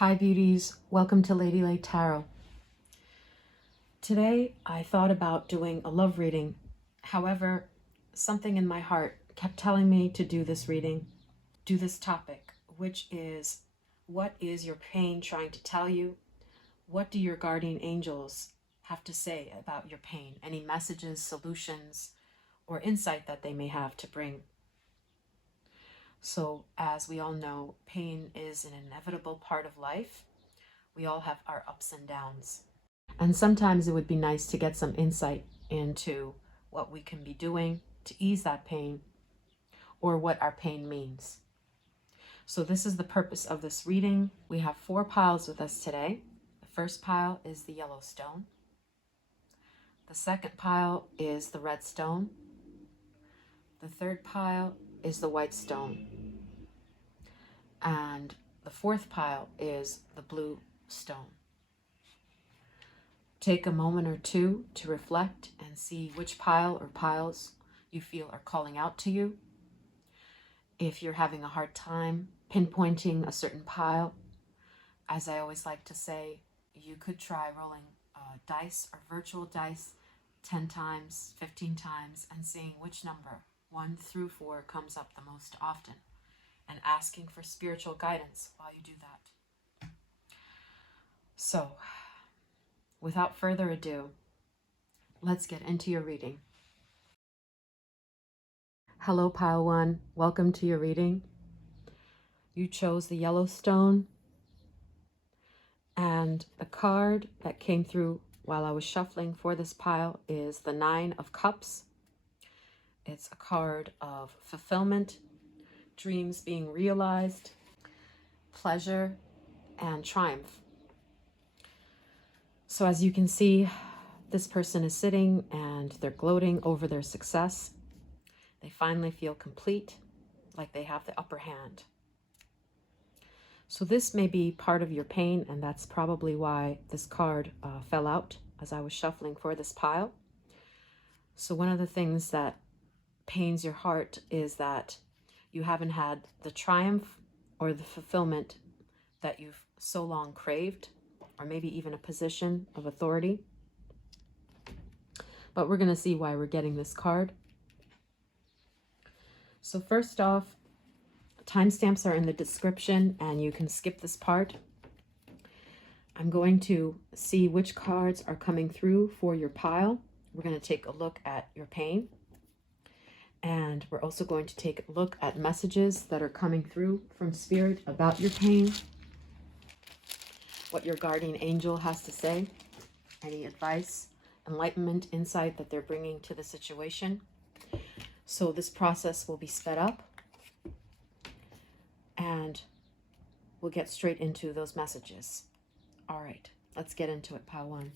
Hi beauties, welcome to Lady Lay Tarot. Today I thought about doing a love reading. However, something in my heart kept telling me to do this reading, do this topic, which is, what is your pain trying to tell you? What do your guardian angels have to say about your pain? Any messages, solutions, or insight that they may have to bring? So, as we all know, pain is an inevitable part of life. We all have our ups and downs. And sometimes it would be nice to get some insight into what we can be doing to ease that pain or what our pain means. So this is the purpose of this reading. We have 4 piles with us today. The first pile is the yellow stone. The second pile is the red stone. The third pile is the white stone. And the fourth pile is the blue stone. Take a moment or two to reflect and see which pile or piles you feel are calling out to you. If you're having a hard time pinpointing a certain pile, as I always like to say, you could try rolling dice or virtual dice 10 times, 15 times, and seeing which number, 1 through 4, comes up the most often, and asking for spiritual guidance while you do that. So, without further ado, let's get into your reading. Hello, Pile 1. Welcome to your reading. You chose the yellow stone, and the card that came through while I was shuffling for this pile is the 9 of Cups. It's a card of fulfillment, dreams being realized, pleasure, and triumph. So as you can see, this person is sitting and they're gloating over their success. They finally feel complete, like they have the upper hand. So this may be part of your pain, and that's probably why this card fell out as I was shuffling for this pile. So one of the things that pains your heart is that you haven't had the triumph or the fulfillment that you've so long craved, or maybe even a position of authority. But we're going to see why we're getting this card. So first off, timestamps are in the description and you can skip this part. I'm going to see which cards are coming through for your pile. We're going to take a look at your pain. And we're also going to take a look at messages that are coming through from Spirit about your pain. What your guardian angel has to say. Any advice, enlightenment, insight that they're bringing to the situation. So this process will be sped up. And we'll get straight into those messages. All right, let's get into it, Pile 1.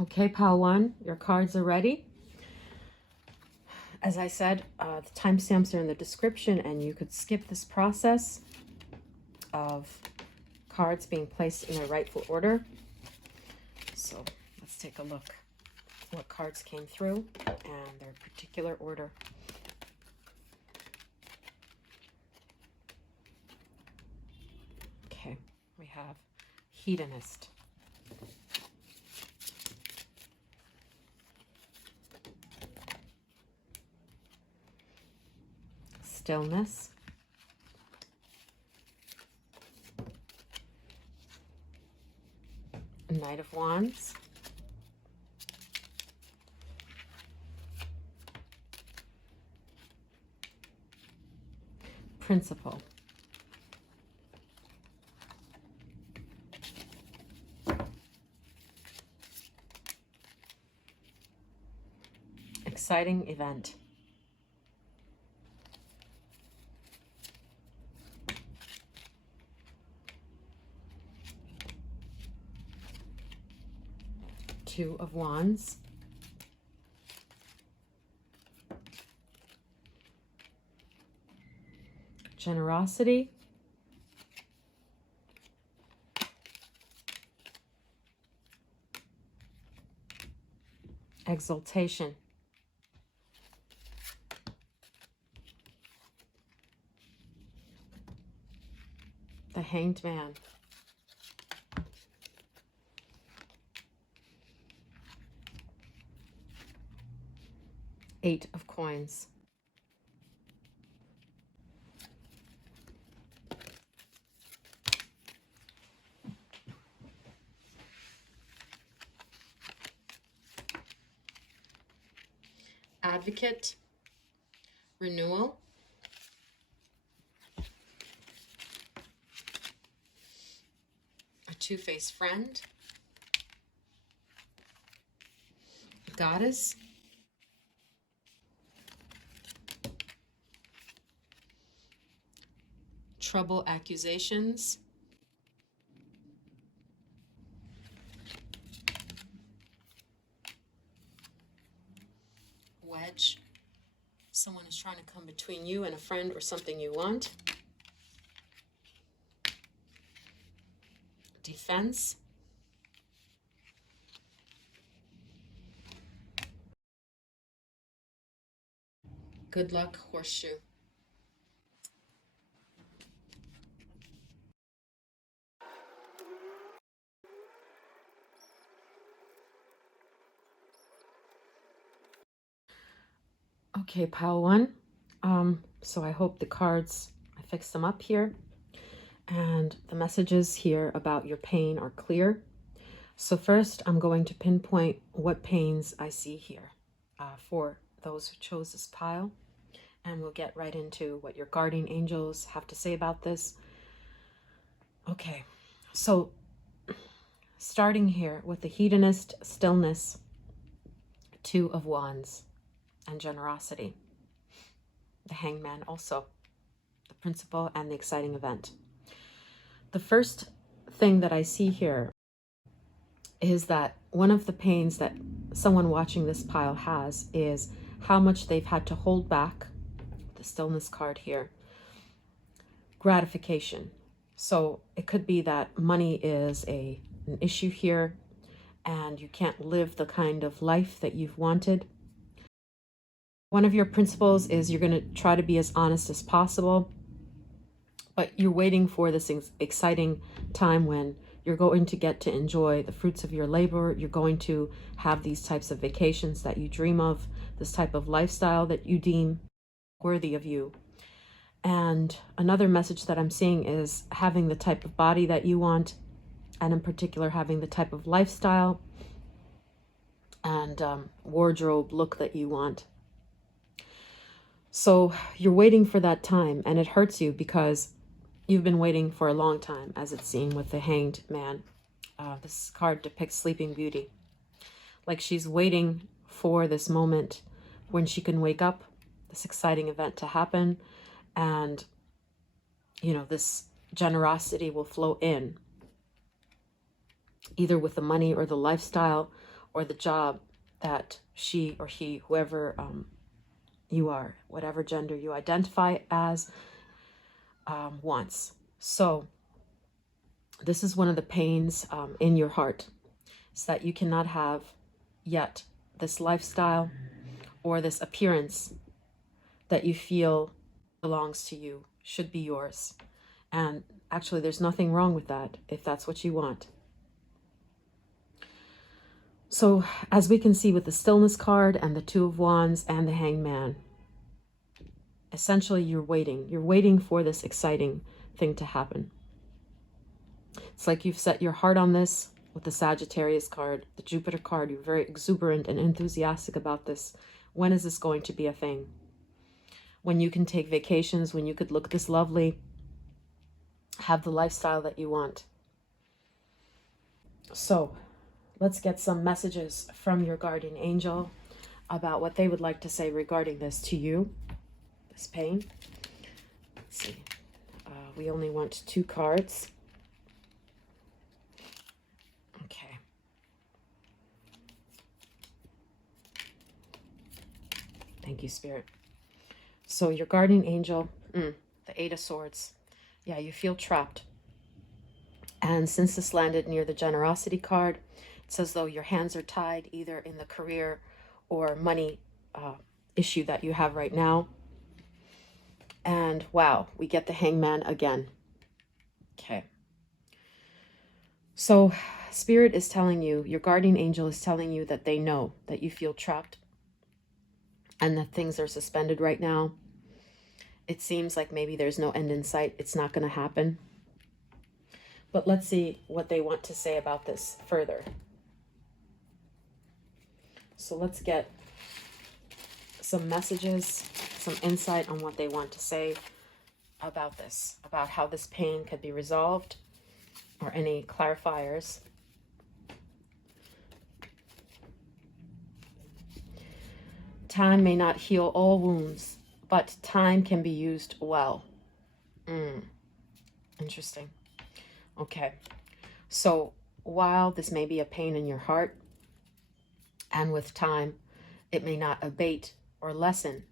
Okay, Pile 1, your cards are ready. As I said, the timestamps are in the description, and you could skip this process of cards being placed in their rightful order. So let's take a look what cards came through and their particular order. Okay, we have Hedonist. Stillness. Knight of Wands. Principle. exciting event. Two of Wands. Generosity. Exaltation. The Hanged Man. Eight of Coins. Advocate. Renewal. A two-faced friend. Goddess. Trouble, accusations. Wedge. Someone is trying to come between you and a friend or something you want. Defense. Good luck, horseshoe. Okay, pile one. So I hope the cards, I fixed them up here, and the messages here about your pain are clear. So first, I'm going to pinpoint what pains I see here for those who chose this pile, and we'll get right into what your guardian angels have to say about this. Okay, so starting here with the hedonist, stillness, Two of Wands, and generosity. The Hangman also, the principle and the exciting event. The first thing that I see here is that one of the pains that someone watching this pile has is how much they've had to hold back, the stillness card here, gratification. So it could be that money is an issue here and you can't live the kind of life that you've wanted. One of your principles is you're going to try to be as honest as possible, but you're waiting for this exciting time when you're going to get to enjoy the fruits of your labor. You're going to have these types of vacations that you dream of, this type of lifestyle that you deem worthy of you. And another message that I'm seeing is having the type of body that you want, and in particular having the type of lifestyle and wardrobe look that you want. So you're waiting for that time, and it hurts you because you've been waiting for a long time, as it's seen with the Hanged Man. This card depicts Sleeping Beauty. Like she's waiting for this moment when she can wake up, this exciting event to happen, and, you know, this generosity will flow in, either with the money or the lifestyle or the job that she or he, whoever you are, whatever gender you identify as, wants. So this is one of the pains in your heart, is that you cannot have yet this lifestyle or this appearance that you feel belongs to you, should be yours. And actually, there's nothing wrong with that if that's what you want. So as we can see with the Stillness card and the Two of Wands and the Hanged Man, essentially you're waiting for this exciting thing to happen. It's like you've set your heart on this with the Sagittarius card, the Jupiter card. You're very exuberant and enthusiastic about this. When is this going to be a thing? When you can take vacations, when you could look this lovely, have the lifestyle that you want. So let's get some messages from your guardian angel. about what they would like to say regarding this to you, this pain. Let's see. We only want 2 cards. Okay. Thank you, Spirit. So your guardian angel, the 8 of Swords. Yeah, you feel trapped. And since this landed near the generosity card, it's as though your hands are tied either in the career or money issue that you have right now. And wow, we get the Hangman again. Okay. So Spirit is telling you, your guardian angel is telling you that they know that you feel trapped and that things are suspended right now. It seems like maybe there's no end in sight. It's not going to happen. But let's see what they want to say about this further. So let's get some messages, some insight on what they want to say about this, about how this pain could be resolved, or any clarifiers. Time may not heal all wounds, but time can be used well. Interesting. Okay. So while this may be a pain in your heart, and with time, it may not abate or lessen,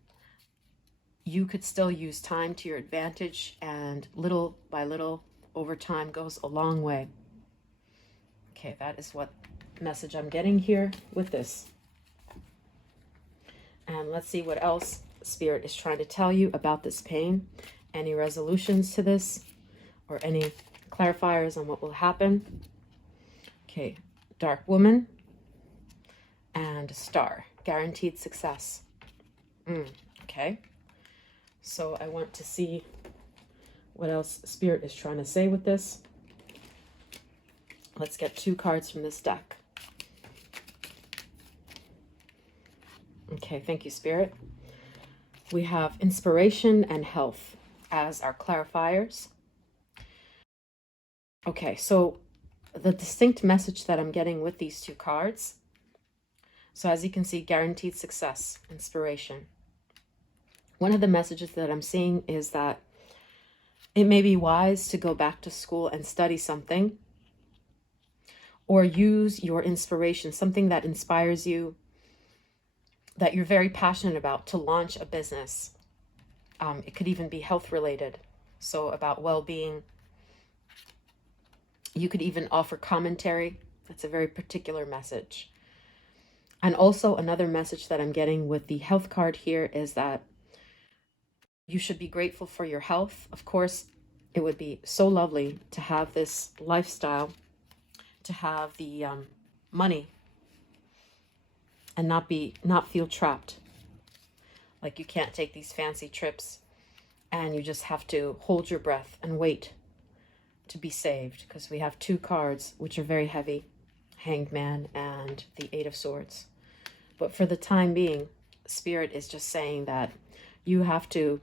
you could still use time to your advantage, and little by little, over time, goes a long way. Okay, that is what message I'm getting here with this. And let's see what else Spirit is trying to tell you about this pain. Any resolutions to this, or any clarifiers on what will happen. Okay, Dark Woman and Star, guaranteed success. Okay, so I want to see what else Spirit is trying to say with this. Let's get 2 cards from this deck. Okay, thank you, Spirit. We have inspiration and health as our clarifiers. Okay, so the distinct message that I'm getting with these 2 cards. So as you can see, guaranteed success, inspiration. One of the messages that I'm seeing is that it may be wise to go back to school and study something, or use your inspiration, something that inspires you, that you're very passionate about, to launch a business. It could even be health related, so about well-being. You could even offer commentary. That's a very particular message. And also another message that I'm getting with the health card here is that you should be grateful for your health. Of course, it would be so lovely to have this lifestyle, to have the money, and not feel trapped. Like you can't take these fancy trips and you just have to hold your breath and wait to be saved, because we have 2 cards which are very heavy, Hanged Man and the 8 of Swords. But for the time being, Spirit is just saying that you have to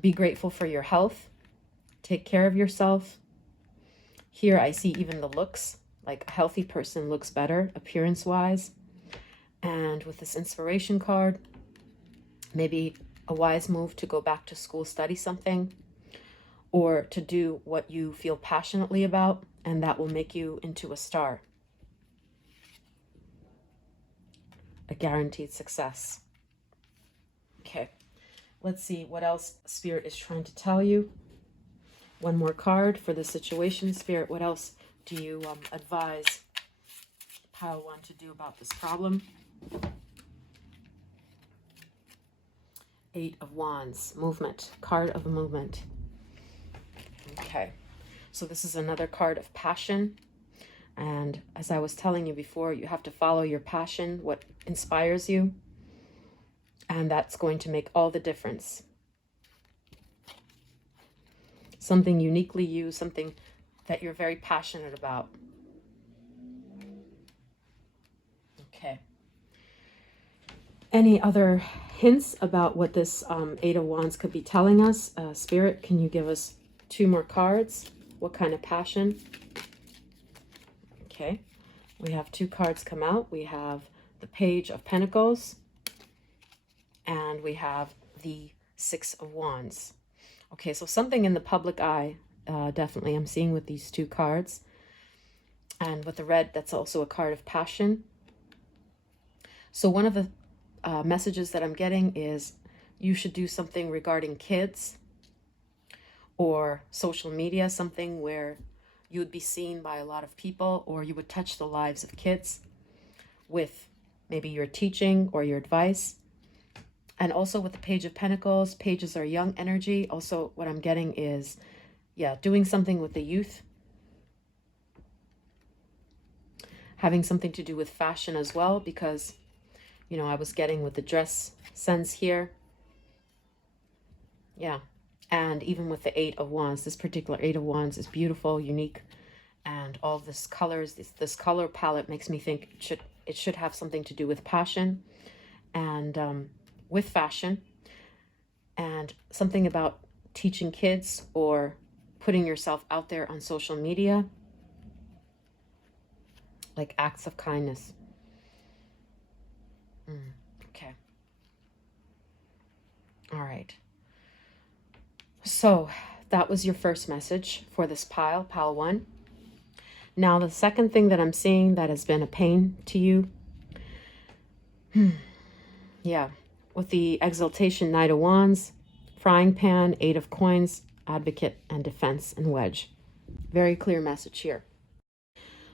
be grateful for your health, take care of yourself. Here I see even the looks, like a healthy person looks better appearance-wise. And with this inspiration card, maybe a wise move to go back to school, study something, or to do what you feel passionately about, and that will make you into a star. A guaranteed success. Okay, let's see what else Spirit is trying to tell you. One more card for the situation. Spirit, what else do you advise Pile 1 to do about this problem? 8 of Wands, movement, card of movement. Okay, so this is another card of passion. And as I was telling you before, you have to follow your passion, what inspires you. And that's going to make all the difference. Something uniquely you, something that you're very passionate about. Okay. Any other hints about what this 8 of Wands could be telling us? Spirit, can you give us 2 more cards? What kind of passion? Okay, we have 2 cards come out. We have the Page of Pentacles, and we have the Six of Wands. Okay, so something in the public eye, definitely I'm seeing with these two cards. And with the red, that's also a card of passion. So one of the messages that I'm getting is you should do something regarding kids or social media, something where you would be seen by a lot of people, or you would touch the lives of kids with maybe your teaching or your advice. And also with the Page of Pentacles, pages are young energy. Also what I'm getting is, yeah, doing something with the youth. Having something to do with fashion as well, because, you know, I was getting with the dress sense here. Yeah. And even with the Eight of Wands, this particular Eight of Wands is beautiful, unique. And all this colors, this color palette makes me think it should have something to do with passion and with fashion, and something about teaching kids or putting yourself out there on social media, like acts of kindness. Okay. All right. So that was your first message for this pile 1. Now, the second thing that I'm seeing that has been a pain to you, yeah, with the Exaltation, Knight of Wands, Frying Pan, Eight of Coins, Advocate, and Defense and Wedge. Very clear message here.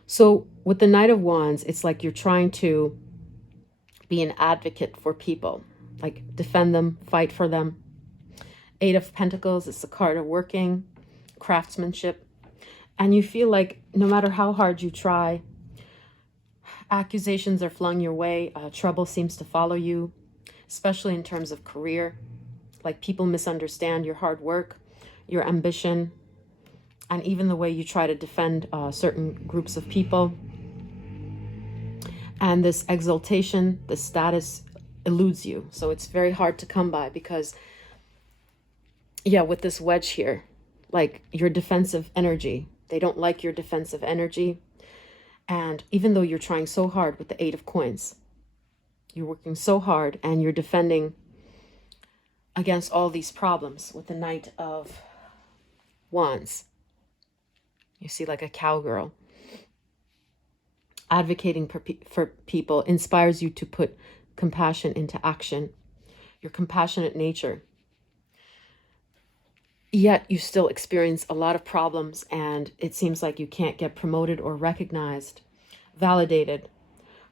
So with the Knight of Wands, it's like you're trying to be an advocate for people, like defend them, fight for them. Eight of Pentacles, it's the card of working, craftsmanship. And you feel like no matter how hard you try, accusations are flung your way, trouble seems to follow you, especially in terms of career. Like people misunderstand your hard work, your ambition, and even the way you try to defend certain groups of people. And this exaltation, the status eludes you. So it's very hard to come by because, yeah, with this wedge here, like your defensive energy, they don't like your defensive energy. And even though you're trying so hard with the Eight of Coins, you're working so hard and you're defending against all these problems with the Knight of Wands. You see, like a cowgirl. Advocating for people inspires you to put compassion into action. Your compassionate nature. Yet you still experience a lot of problems, and it seems like you can't get promoted or recognized, validated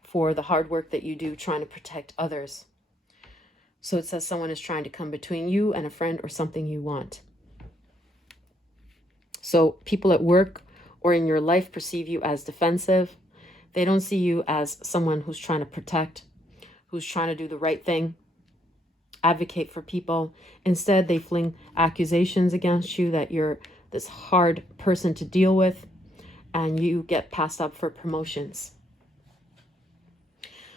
for the hard work that you do trying to protect others. So it says someone is trying to come between you and a friend or something you want. So people at work or in your life perceive you as defensive. They don't see you as someone who's trying to protect, who's trying to do the right thing, advocate for people. Instead, they fling accusations against you that you're this hard person to deal with, and you get passed up for promotions.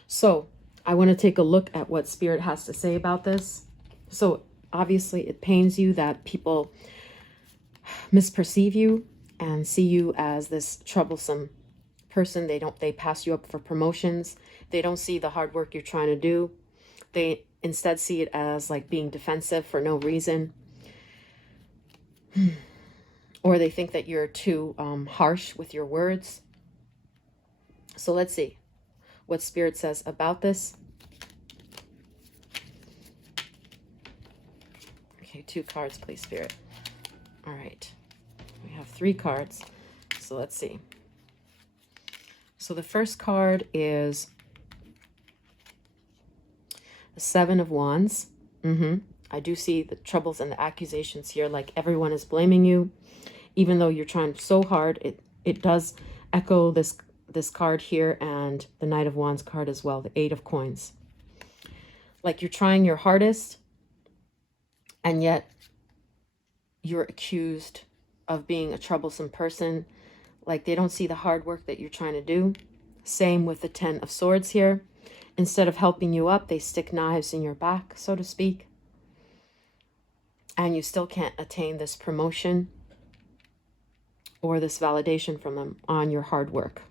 So I want to take a look at what Spirit has to say about this. So obviously it pains you that people misperceive you and see you as this troublesome person. They pass you up for promotions. They don't see the hard work you're trying to do. They instead see it as like being defensive for no reason. Or they think that you're too harsh with your words. So let's see what Spirit says about this. Okay, 2 cards, please, Spirit. All right. We have 3 cards. So let's see. So the first card is the Seven of Wands. I do see the troubles and the accusations here, like everyone is blaming you. Even though you're trying so hard, it does echo this card here and the Knight of Wands card as well, the Eight of Coins. Like you're trying your hardest, and yet you're accused of being a troublesome person. Like they don't see the hard work that you're trying to do. Same with the Ten of Swords here. Instead of helping you up, they stick knives in your back, so to speak. And you still can't attain this promotion or this validation from them on your hard work.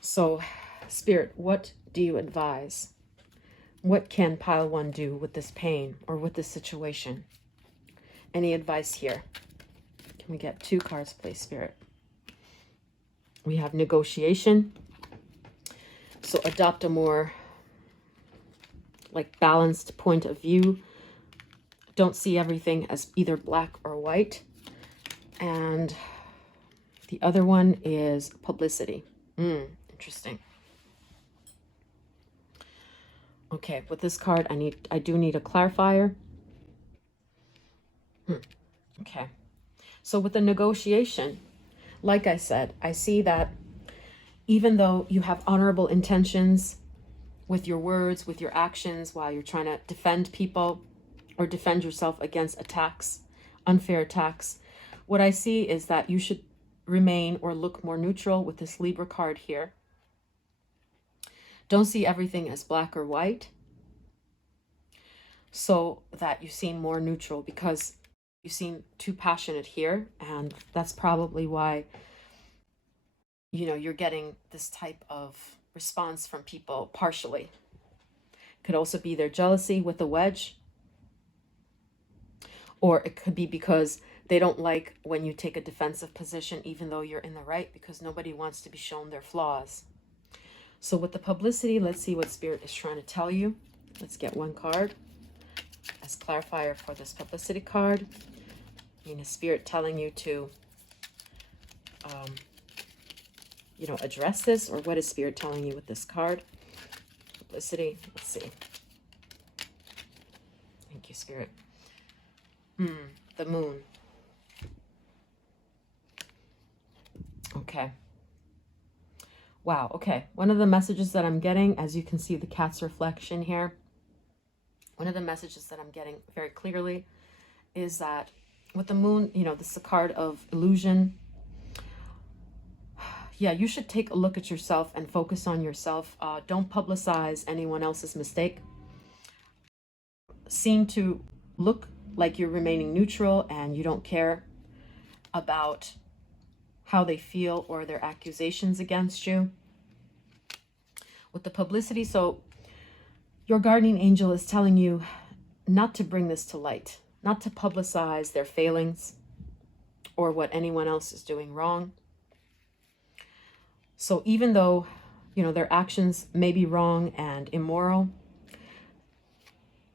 So Spirit, what do you advise? What can pile 1 do with this pain or with this situation? Any advice here? Can we get 2 cards, please, Spirit? We have negotiation. So adopt a more like balanced point of view. Don't see everything as either black or white. And the other one is publicity. Interesting. Okay, with this card, I do need a clarifier. Okay. So with the negotiation, like I said, I see that even though you have honorable intentions with your words, with your actions, while you're trying to defend people or defend yourself against attacks, unfair attacks, what I see is that you should remain or look more neutral with this Libra card here. Don't see everything as black or white, so that you seem more neutral, because you seem too passionate here, and that's probably why, you know, you're getting this type of response from people partially. Could also be their jealousy with the wedge, or it could be because they don't like when you take a defensive position even though you're in the right, because nobody wants to be shown their flaws. So with the publicity, let's see what Spirit is trying to tell you. Let's get 1 card as clarifier for this publicity card. I mean, is Spirit telling you to, you know, address this, or what is Spirit telling you with this card? Publicity, let's see. Thank you, Spirit. The Moon. Okay. Wow, okay. One of the messages that I'm getting, as you can see the cat's reflection here, one of the messages that I'm getting very clearly is that with the Moon, you know, this is a card of illusion. Yeah, you should take a look at yourself and focus on yourself. Don't publicize anyone else's mistake. Seem to look like you're remaining neutral and you don't care about how they feel or their accusations against you. With the publicity, so your guardian angel is telling you not to bring this to light, not to publicize their failings or what anyone else is doing wrong. So even though, you know, their actions may be wrong and immoral,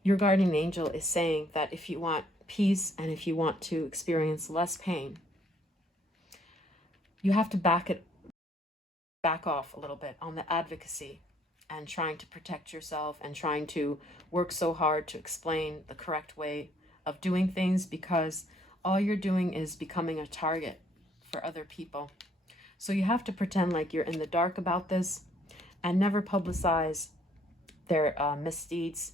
your guardian angel is saying that if you want peace and if you want to experience less pain, you have to back off a little bit on the advocacy and trying to protect yourself and trying to work so hard to explain the correct way of doing things, because all you're doing is becoming a target for other people. So you have to pretend like you're in the dark about this and never publicize their misdeeds.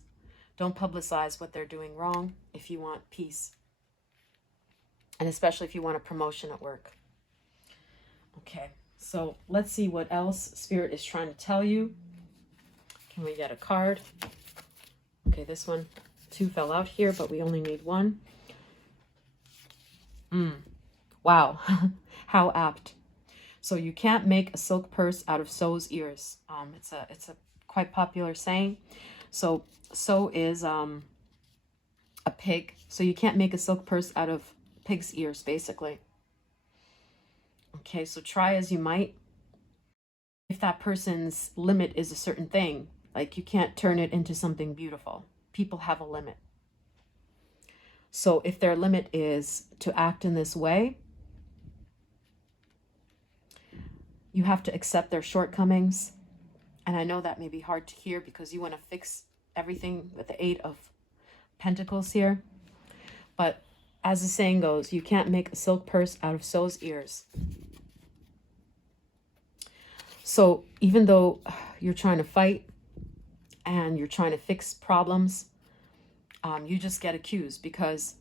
Don't publicize what they're doing wrong if you want peace, and especially if you want a promotion at work. Okay, so let's see what else Spirit is trying to tell you. Can we get a card? Okay, this one, 2 fell out here, but we only need 1. Wow, how apt. So you can't make a silk purse out of sow's ears. It's a quite popular saying. So sow is a pig. So you can't make a silk purse out of pig's ears, basically. Okay, so try as you might. If that person's limit is a certain thing, like you can't turn it into something beautiful. People have a limit. So if their limit is to act in this way, you have to accept their shortcomings. And I know that may be hard to hear because you want to fix everything with the 8 of Pentacles here. But as the saying goes, you can't make a silk purse out of sow's ears. So even though you're trying to fight and you're trying to fix problems, you just get accused because,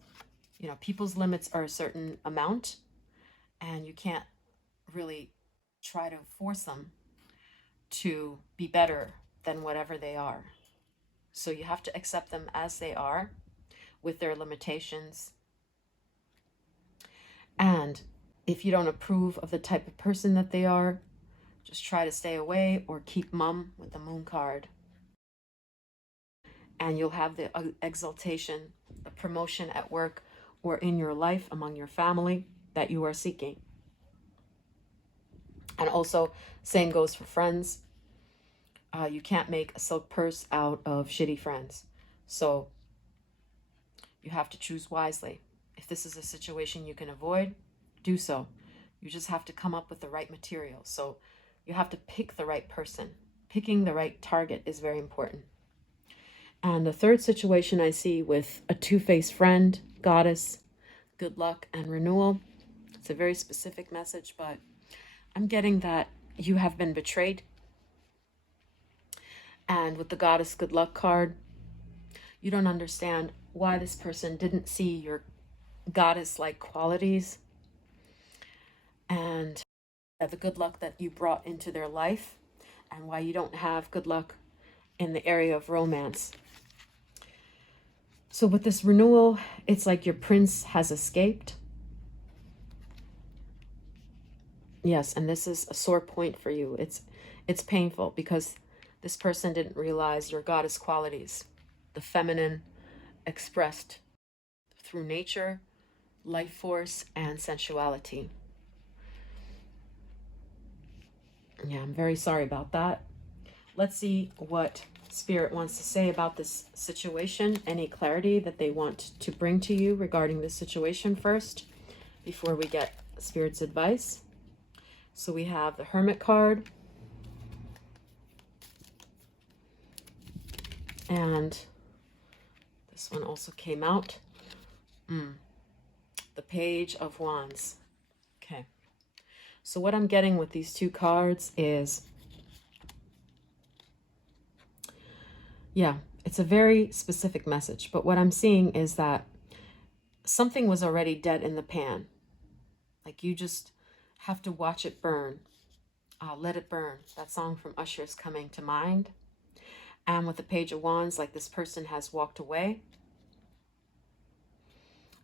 you know, people's limits are a certain amount and you can't really try to force them to be better than whatever they are. So you have to accept them as they are with their limitations. And if you don't approve of the type of person that they are, Just try to stay away or keep mum with the moon card. And you'll have the exaltation, the promotion at work or in your life among your family that you are seeking. And also, same goes for friends. You can't make a silk purse out of shitty friends. So you have to choose wisely. If this is a situation you can avoid, do so. You just have to come up with the right material. So you have to pick the right person. Picking the right target is very important. And the third situation I see with a two-faced friend, goddess, good luck, and renewal. It's a very specific message, but I'm getting that you have been betrayed. And with the goddess good luck card, you don't understand why this person didn't see your goddess-like qualities and the good luck that you brought into their life, and why you don't have good luck in the area of romance. So with this renewal, it's like your prince has escaped. Yes, and this is a sore point for you. It's painful because this person didn't realize your goddess qualities, the feminine expressed through nature, life force, and sensuality. Yeah, I'm very sorry about that. Let's see what Spirit wants to say about this situation. Any clarity that they want to bring to you regarding this situation first, before we get Spirit's advice. So we have the Hermit card. And this one also came out. The Page of Wands. Okay. So what I'm getting with these two cards is, yeah, it's a very specific message. But what I'm seeing is that something was already dead in the pan. Like you just have to watch it burn. Let it burn. That song from Usher is coming to mind. And with the Page of Wands, like this person has walked away.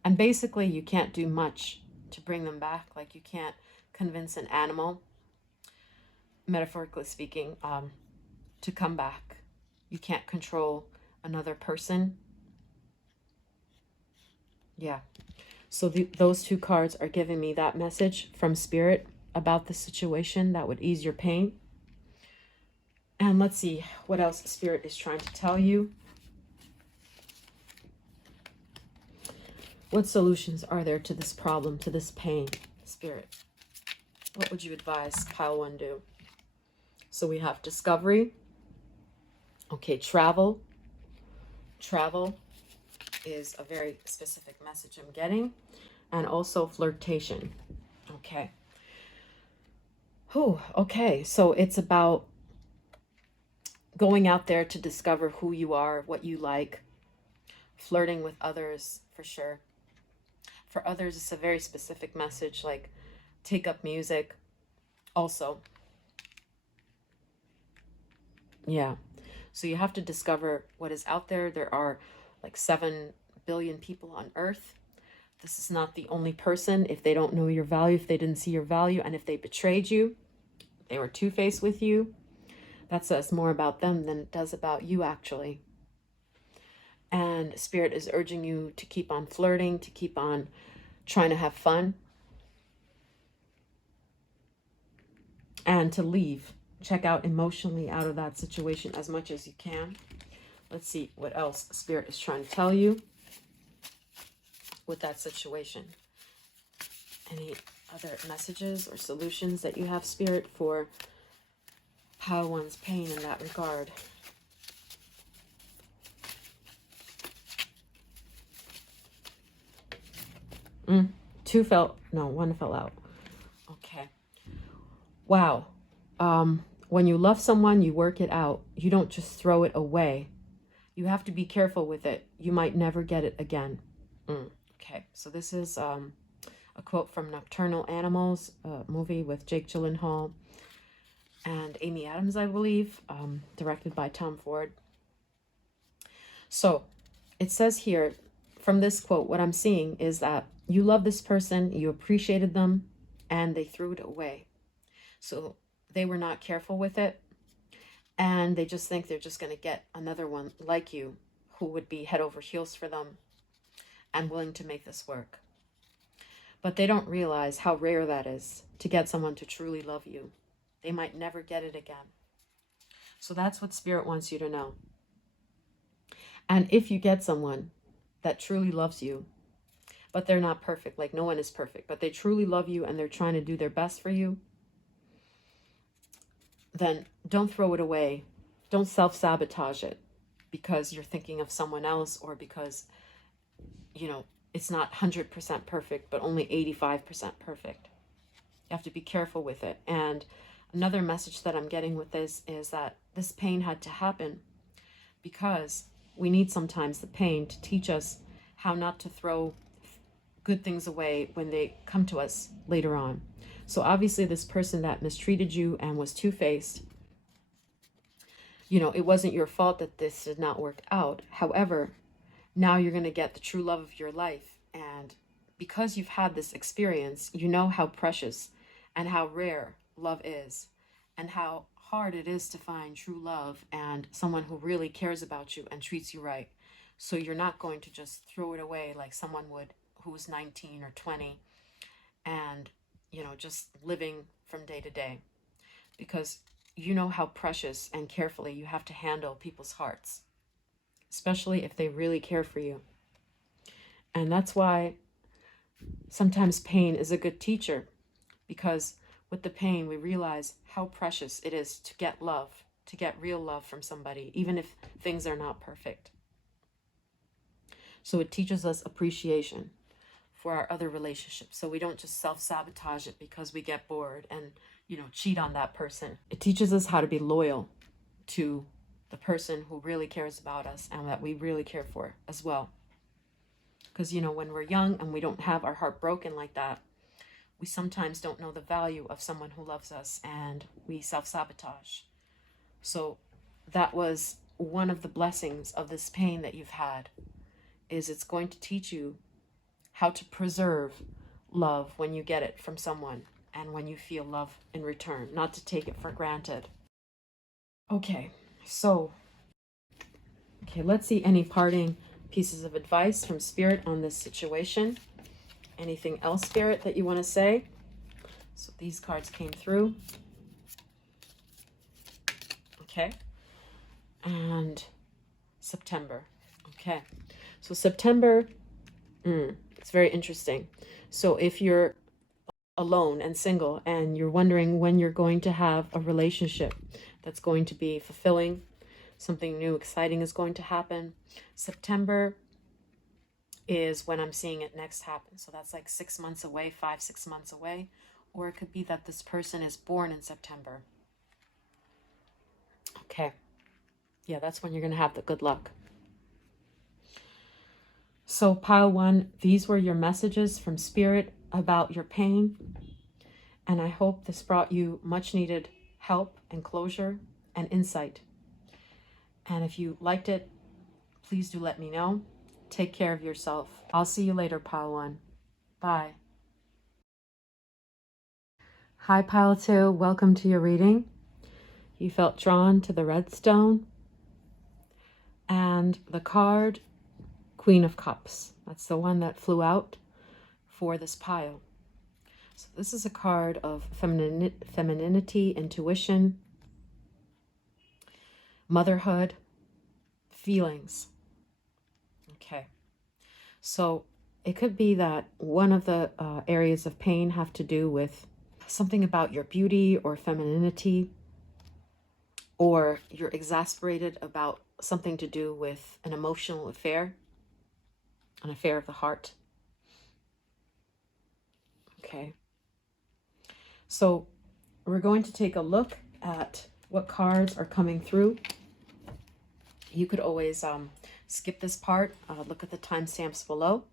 And basically you can't do much to bring them back. Like you can't convince an animal, metaphorically speaking, to come back. You can't control another person. Yeah. So those two cards are giving me that message from Spirit about the situation that would ease your pain. And let's see what else Spirit is trying to tell you. What solutions are there to this problem, to this pain, Spirit? What would you advise Pile 1 do? So we have discovery. Okay, travel. Travel is a very specific message I'm getting. And also flirtation. Okay. Oh, okay. So it's about going out there to discover who you are, what you like. Flirting with others, for sure. For others, it's a very specific message, like take up music. Also. Yeah. So you have to discover what is out there. There are like 7 billion people on Earth. This is not the only person. If they don't know your value, if they didn't see your value, and if they betrayed you, they were two-faced with you, that says more about them than it does about you, actually. And Spirit is urging you to keep on flirting, to keep on trying to have fun, and to leave. Check out emotionally out of that situation as much as you can. Let's see what else Spirit is trying to tell you with that situation. Any other messages or solutions that you have, Spirit, for Pile 1's pain in that regard? One fell out. Okay. Wow. When you love someone, you work it out. You don't just throw it away. You have to be careful with it. You might never get it again. Okay. So this is a quote from Nocturnal Animals, a movie with Jake Gyllenhaal and Amy Adams, I believe, directed by Tom Ford. So it says here, from this quote, what I'm seeing is that you love this person, you appreciated them, and they threw it away. So they were not careful with it, and they just think they're just going to get another one like you who would be head over heels for them and willing to make this work. But they don't realize how rare that is to get someone to truly love you. They might never get it again. So that's what Spirit wants you to know. And if you get someone that truly loves you, but they're not perfect, like no one is perfect, but they truly love you and they're trying to do their best for you, then don't throw it away. Don't self-sabotage it because you're thinking of someone else, or because, you know, it's not 100% perfect, but only 85% perfect. You have to be careful with it. And another message that I'm getting with this is that this pain had to happen because we need sometimes the pain to teach us how not to throw good things away when they come to us later on. So obviously this person that mistreated you and was two-faced, you know, it wasn't your fault that this did not work out. However, now you're going to get the true love of your life. And because you've had this experience, you know how precious and how rare love is, and how hard it is to find true love and someone who really cares about you and treats you right. So you're not going to just throw it away like someone would who's 19 or 20 and, you know, just living from day to day, because you know how precious and carefully you have to handle people's hearts, especially if they really care for you. And that's why sometimes pain is a good teacher, because with the pain, we realize how precious it is to get love, to get real love from somebody, even if things are not perfect. So it teaches us appreciation for our other relationships. So we don't just self-sabotage it because we get bored and, you know, cheat on that person. It teaches us how to be loyal to the person who really cares about us and that we really care for as well. Because, you know, when we're young and we don't have our heart broken like that, we sometimes don't know the value of someone who loves us, and we self-sabotage. So that was one of the blessings of this pain that you've had, is it's going to teach you how to preserve love when you get it from someone and when you feel love in return, not to take it for granted. Okay, let's see any parting pieces of advice from Spirit on this situation. Anything else, Spirit, that you want to say? So these cards came through. Okay. And September. Okay. So September, it's very interesting. So if you're alone and single and you're wondering when you're going to have a relationship that's going to be fulfilling, something new, exciting is going to happen, September is when I'm seeing it next happen. So that's like 6 months away, 5-6 months away. Or it could be that this person is born in September. Okay. Yeah, that's when you're going to have the good luck. So pile 1, these were your messages from Spirit about your pain. And I hope this brought you much needed help and closure and insight. And if you liked it, please do let me know. Take care of yourself. I'll see you later, pile 1. Bye. Hi, pile 2. Welcome to your reading. You felt drawn to the red stone and the card Queen of Cups. That's the one that flew out for this pile. So this is a card of femininity, intuition, motherhood, feelings. Okay. So it could be that one of the areas of pain have to do with something about your beauty or femininity, or you're exasperated about something to do with an emotional affair, an affair of the heart. Okay. So we're going to take a look at what cards are coming through. You could always skip this part, look at the timestamps below,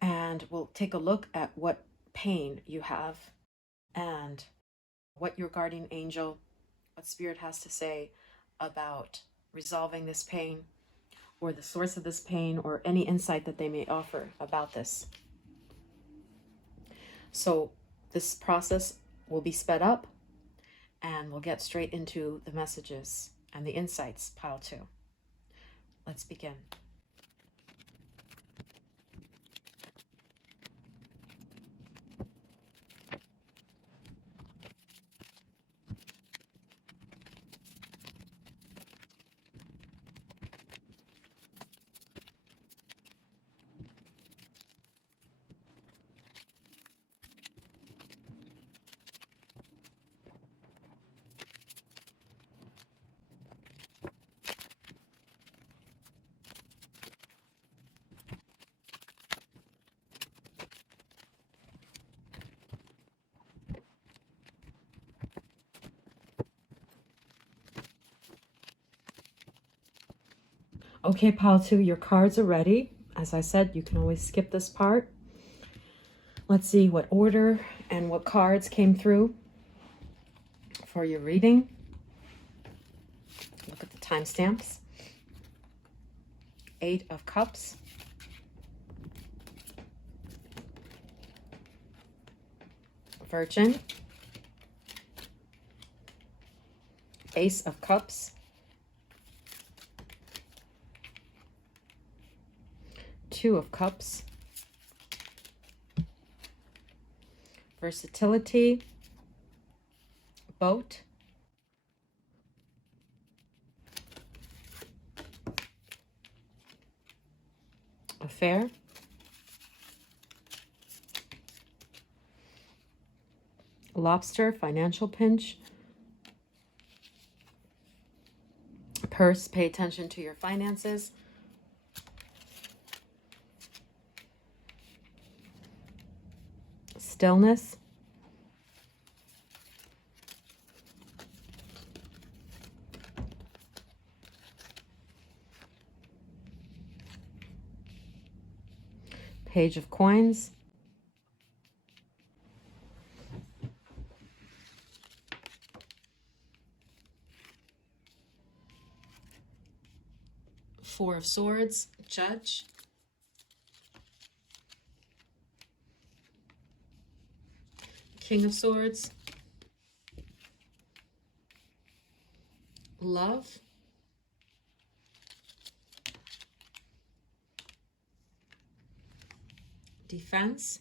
and we'll take a look at what pain you have and what your guardian angel, what Spirit has to say about resolving this pain, or the source of this pain, or any insight that they may offer about this. So this process will be sped up, and we'll get straight into the messages and the insights, pile 2. Let's begin. Okay, pile 2, your cards are ready. As I said, you can always skip this part. Let's see what order and what cards came through for your reading. Look at the timestamps. 8 of Cups. Virgin. Ace of Cups. 2 of Cups. Versatility. Boat. Affair. Lobster, financial pinch. Purse, pay attention to your finances. Stillness. Page of Coins. Four of Swords, Judge. King of Swords. Love. Defense.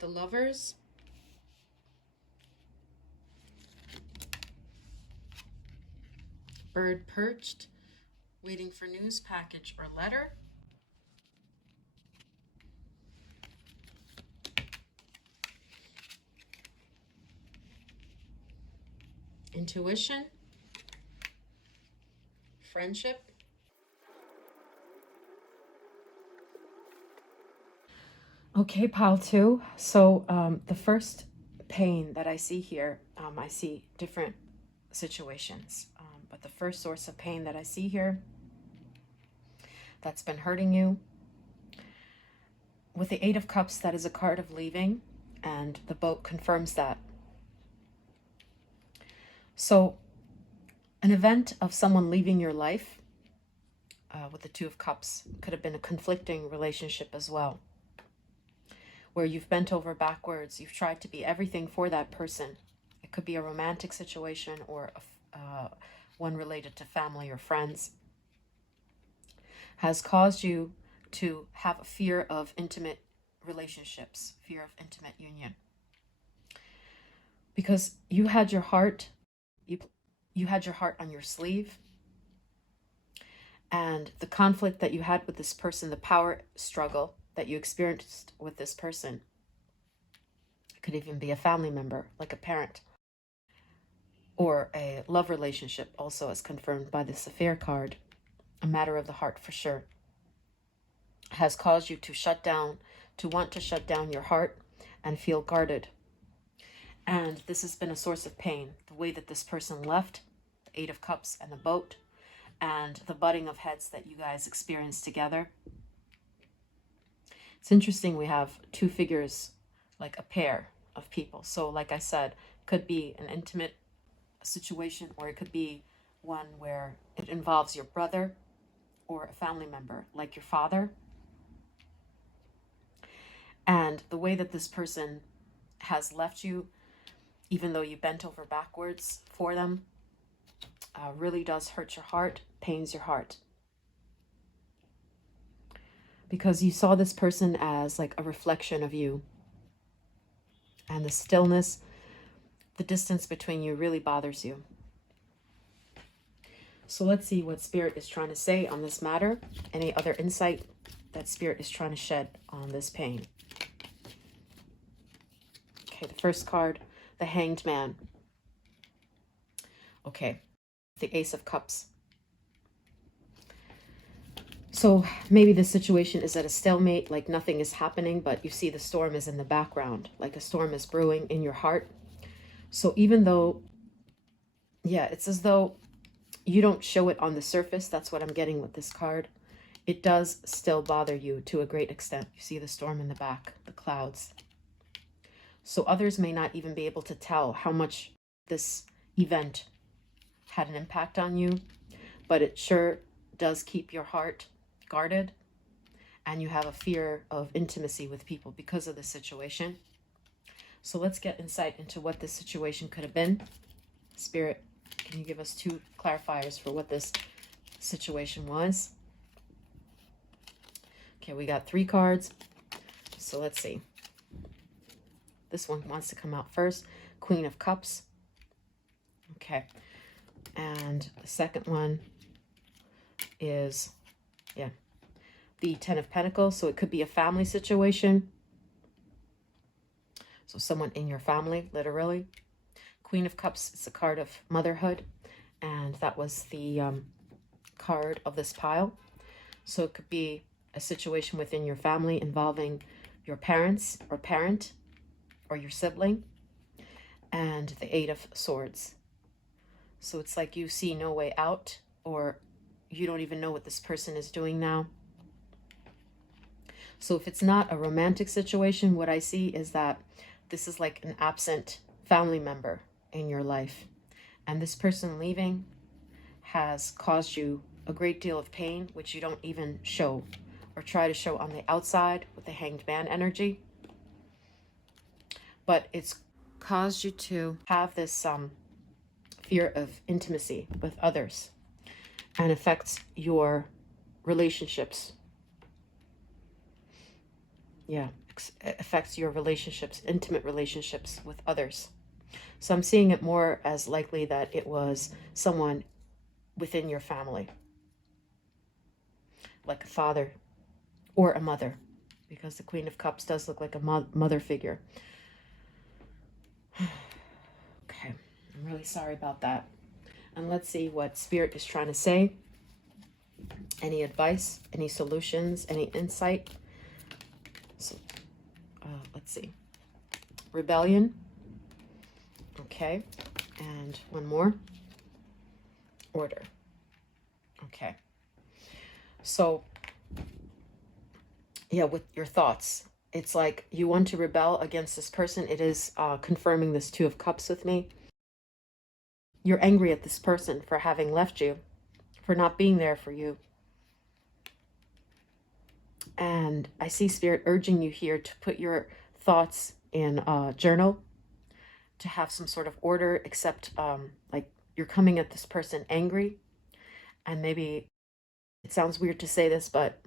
The Lovers. Bird perched, waiting for news, package, or letter. Intuition. Friendship. Okay, pile 2. So the first pain that I see here, I see different situations. But the first source of pain that I see here that's been hurting you, with the 8 of Cups, that is a card of leaving, and the boat confirms that. So an event of someone leaving your life with the 2 of Cups could have been a conflicting relationship as well, where you've bent over backwards, you've tried to be everything for that person. It could be a romantic situation or one related to family or friends, has caused you to have a fear of intimate relationships, fear of intimate union. Because you had your heart, you had your heart on your sleeve, and the conflict that you had with this person, the power struggle that you experienced with this person, it could even be a family member, like a parent, or a love relationship, also as confirmed by this affair card, a matter of the heart for sure, has caused you to shut down, to want to shut down your heart and feel guarded. And this has been a source of pain, the way that this person left, the 8 of Cups and the boat, and the butting of heads that you guys experienced together. It's interesting, we have 2 figures, like a pair of people. So like I said, could be an intimate situation, or it could be one where it involves your brother or a family member, like your father. And the way that this person has left you, even though you bent over backwards for them, really does hurt your heart, pains your heart. Because you saw this person as like a reflection of you. And the stillness, the distance between you really bothers you. So let's see what Spirit is trying to say on this matter. Any other insight that Spirit is trying to shed on this pain. Okay, the first card, the Hanged Man. Okay, the Ace of Cups. So maybe the situation is at a stalemate, like nothing is happening, but you see the storm is in the background, like a storm is brewing in your heart. So even though, yeah, it's as though you don't show it on the surface. That's what I'm getting with this card. It does still bother you to a great extent. You see the storm in the back, the clouds. So others may not even be able to tell how much this event had an impact on you, but it sure does keep your heart guarded, and you have a fear of intimacy with people because of the situation. So let's get insight into what this situation could have been. Spirit, can you give us 2 clarifiers for what this situation was? Okay, we got 3 cards. So let's see. This one wants to come out first. Queen of Cups. Okay. And the second one is, yeah, the 10 of Pentacles. So it could be a family situation. So someone in your family, literally. Queen of Cups is a card of motherhood. And that was the card of this pile. So it could be a situation within your family involving your parents or parent or your sibling. And the 8 of Swords. So it's like you see no way out, or you don't even know what this person is doing now. So if it's not a romantic situation, what I see is that this is like an absent family member in your life. And this person leaving has caused you a great deal of pain, which you don't even show or try to show on the outside with the Hanged Man energy. But it's caused you to have this fear of intimacy with others, and affects your relationships. Yeah, it affects your relationships, intimate relationships with others. So I'm seeing it more as likely that it was someone within your family, like a father or a mother, because the Queen of Cups does look like a mother figure. Okay, I'm really sorry about that. And let's see what Spirit is trying to say. Any advice, any solutions, any insight? So, let's see. Rebellion. Okay, and one more. Order. Okay. So, yeah, with your thoughts, it's like you want to rebel against this person. It is confirming this 2 of Cups with me. You're angry at this person for having left you, for not being there for you. And I see Spirit urging you here to put your thoughts in a journal, to have some sort of order, except like you're coming at this person angry. And maybe it sounds weird to say this, but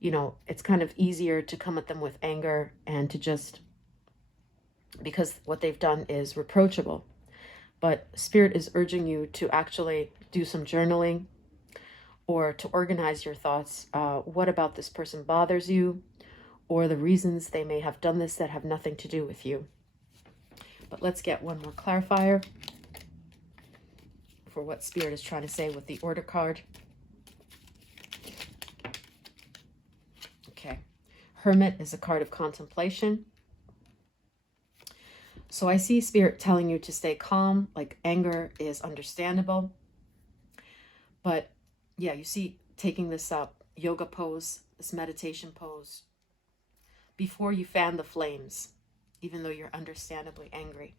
you know, it's kind of easier to come at them with anger and to just, because what they've done is reproachable. But Spirit is urging you to actually do some journaling, or to organize your thoughts. What about this person bothers you, or the reasons they may have done this that have nothing to do with you. But let's get one more clarifier for what Spirit is trying to say with the Order card. Okay. Hermit is a card of contemplation. So I see Spirit telling you to stay calm, like anger is understandable. But yeah, you see taking this yoga pose, this meditation pose, before you fan the flames, even though you're understandably angry.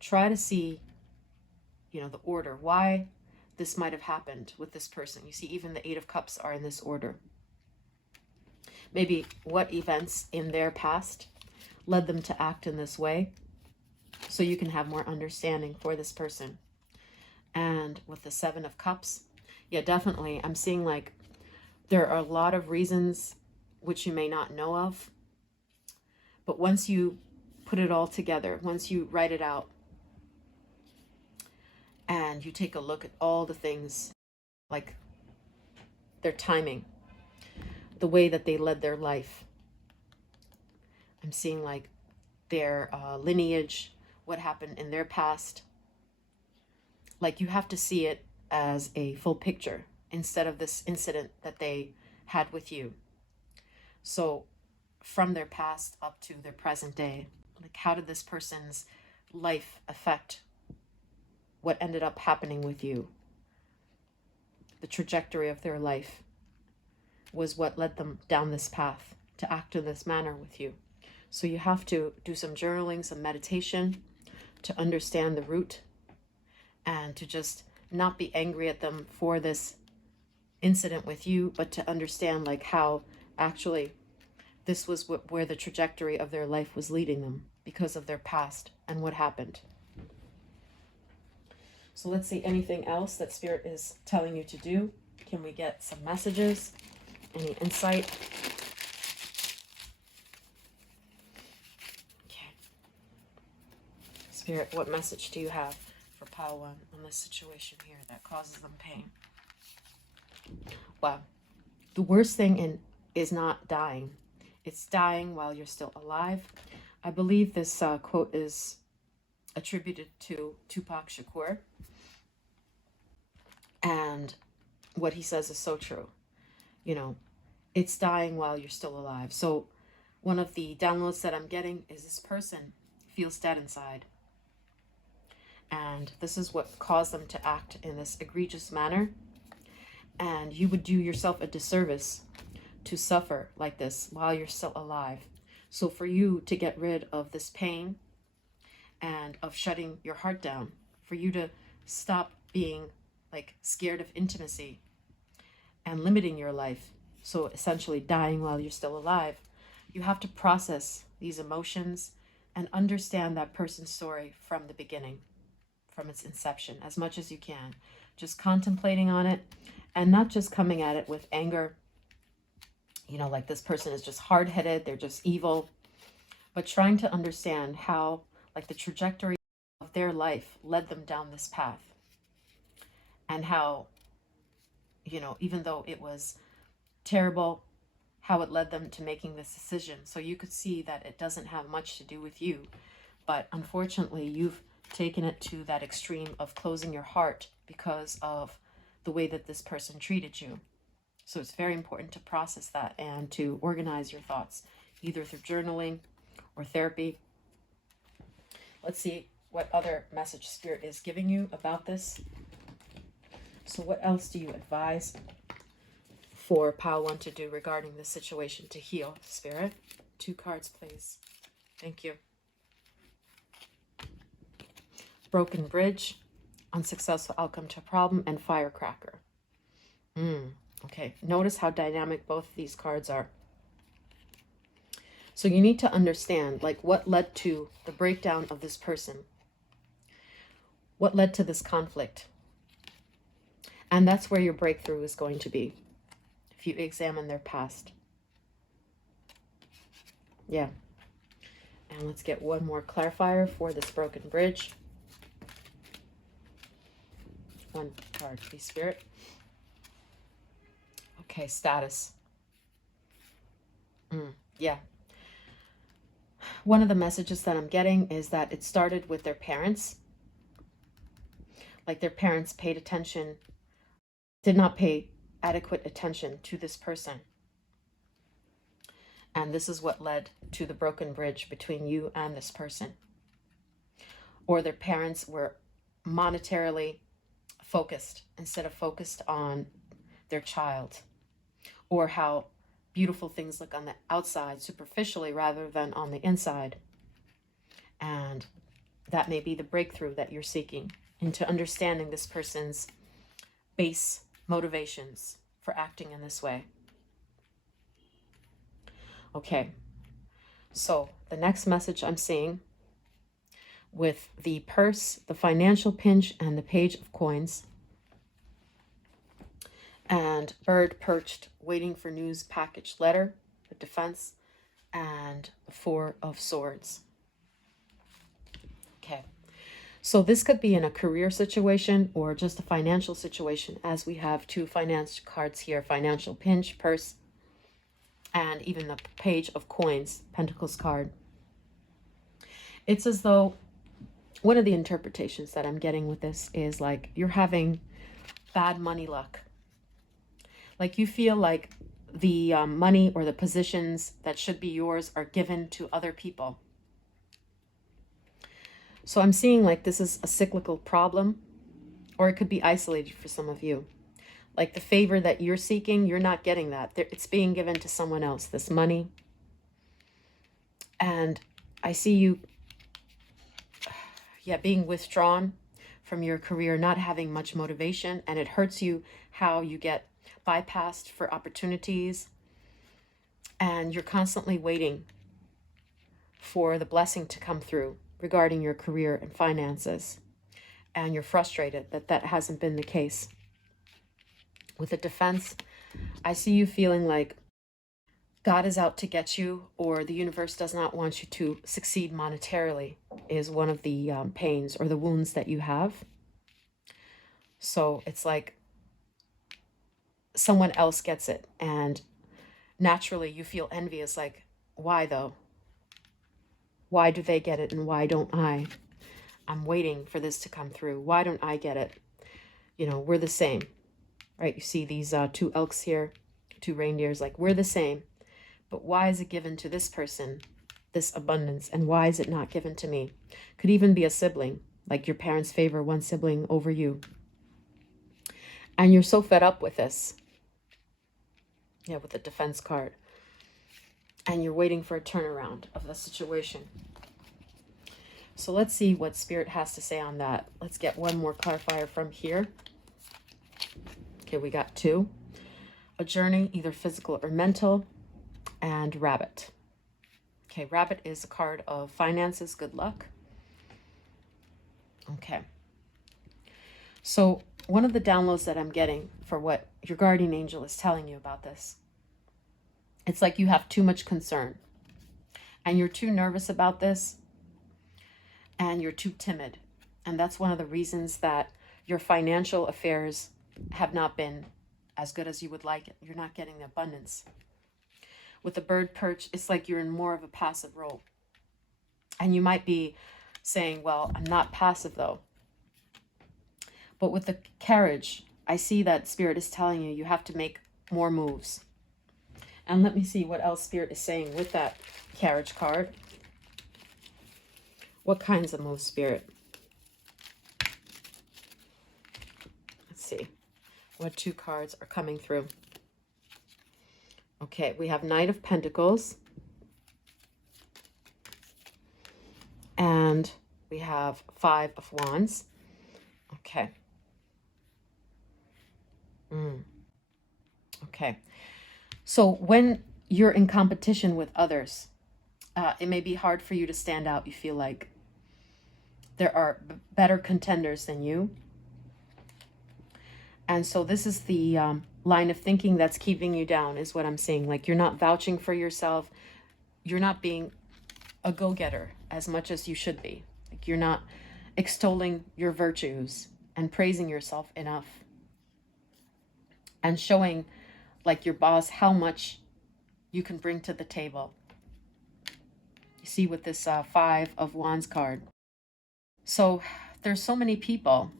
Try to see, you know, the order, why this might have happened with this person. You see, even the Eight of Cups are in this order. Maybe what events in their past led them to act in this way, so you can have more understanding for this person. And with the Seven of Cups, yeah, definitely, I'm seeing like there are a lot of reasons which you may not know of, but once you put it all together, once you write it out, and you take a look at all the things, like their timing, the way that they led their life. I'm seeing like their lineage, what happened in their past. Like you have to see it as a full picture instead of this incident that they had with you. So from their past up to their present day, like how did this person's life affect what ended up happening with you? The trajectory of their life was what led them down this path to act in this manner with you. So you have to do some journaling, some meditation to understand the root, and to just not be angry at them for this incident with you, but to understand like how actually this was where the trajectory of their life was leading them because of their past and what happened. So let's see, anything else that Spirit is telling you to do? Can we get some messages? Any insight? Okay. Spirit, what message do you have for pile 1 on this situation here that causes them pain? Wow. The worst thing is not dying. It's dying while you're still alive. I believe this quote is attributed to Tupac Shakur. And what he says is so true. You know, it's dying while you're still alive. So one of the downloads that I'm getting is this person feels dead inside. And this is what caused them to act in this egregious manner. And you would do yourself a disservice to suffer like this while you're still alive. So for you to get rid of this pain and of shutting your heart down, for you to stop being like scared of intimacy and limiting your life, so essentially dying while you're still alive, you have to process these emotions and understand that person's story from the beginning, from its inception, as much as you can. Just contemplating on it and not just coming at it with anger, you know, like this person is just hard-headed, they're just evil, but trying to understand how, like, the trajectory of their life led them down this path. And how, you know, even though it was terrible, how it led them to making this decision. So you could see that it doesn't have much to do with you. But unfortunately, you've taken it to that extreme of closing your heart because of the way that this person treated you. So it's very important to process that and to organize your thoughts, either through journaling or therapy. Let's see what other message Spirit is giving you about this. So what else do you advise for pile 1 to do regarding this situation to heal, Spirit? 2 cards, please. Thank you. Broken bridge, unsuccessful outcome to a problem, and firecracker. Okay, notice how dynamic both of these cards are. So you need to understand, like, what led to the breakdown of this person. What led to this conflict? And that's where your breakthrough is going to be, if you examine their past. Yeah. And let's get one more clarifier for this broken bridge. 1 card, please, Spirit. Okay, status. Yeah. One of the messages that I'm getting is that it started with their parents. Like their parents paid attention, did not pay adequate attention to this person. And this is what led to the broken bridge between you and this person. Or their parents were monetarily focused instead of focused on their child, or how beautiful things look on the outside superficially rather than on the inside. And that may be the breakthrough that you're seeking into understanding this person's base motivations for acting in this way. Okay, so the next message I'm seeing with the purse, the financial pinch, and the page of coins, and bird perched, waiting for news package letter, the defense, and the Four of Swords. Okay, so this could be in a career situation or just a financial situation, as we have two finance cards here, financial pinch, purse, and even the page of coins, Pentacles card. It's as though one of the interpretations that I'm getting with this is like you're having bad money luck. Like you feel like the money or the positions that should be yours are given to other people. So I'm seeing like this is a cyclical problem, or it could be isolated for some of you. Like the favor that you're seeking, you're not getting that. It's being given to someone else, this money. And I see you, being withdrawn from your career, not having much motivation, and it hurts you how you get bypassed for opportunities, and you're constantly waiting for the blessing to come through regarding your career and finances, and you're frustrated that that hasn't been the case. With a defense, I see you feeling like God is out to get you, or the universe does not want you to succeed monetarily, is one of the pains or the wounds that you have. So it's like someone else gets it, and naturally you feel envious, like, why though? Why do they get it and why don't I? I'm waiting for this to come through. Why don't I get it? You know, we're the same, right? You see these two elks here, two reindeers, like we're the same. But why is it given to this person, this abundance, and why is it not given to me? Could even be a sibling, like your parents favor one sibling over you. And you're so fed up with this. Yeah, with the defense card. And you're waiting for a turnaround of the situation. So let's see what Spirit has to say on that. Let's get one more clarifier from here. Okay, we got two. A journey, either physical or mental. And Rabbit. Okay, Rabbit is a card of finances, good luck. Okay. So one of the downloads that I'm getting for what your guardian angel is telling you about this, it's like you have too much concern and you're too nervous about this and you're too timid. And that's one of the reasons that your financial affairs have not been as good as you would like it. You're not getting the abundance. With the bird perch, it's like you're in more of a passive role. And you might be saying, well, I'm not passive though. But with the carriage, I see that Spirit is telling you, you have to make more moves. And let me see what else Spirit is saying with that carriage card. What kinds of moves, Spirit? Let's see. What two cards are coming through? Okay, we have Knight of Pentacles. And we have Five of Wands. Okay. Okay. So when you're in competition with others, it may be hard for you to stand out. You feel like there are better contenders than you. And so this is the line of thinking that's keeping you down, is what I'm saying. Like you're not vouching for yourself. You're not being a go-getter as much as you should be. Like you're not extolling your virtues and praising yourself enough. And showing like your boss how much you can bring to the table. You see with this Five of Wands card. So there's so many people,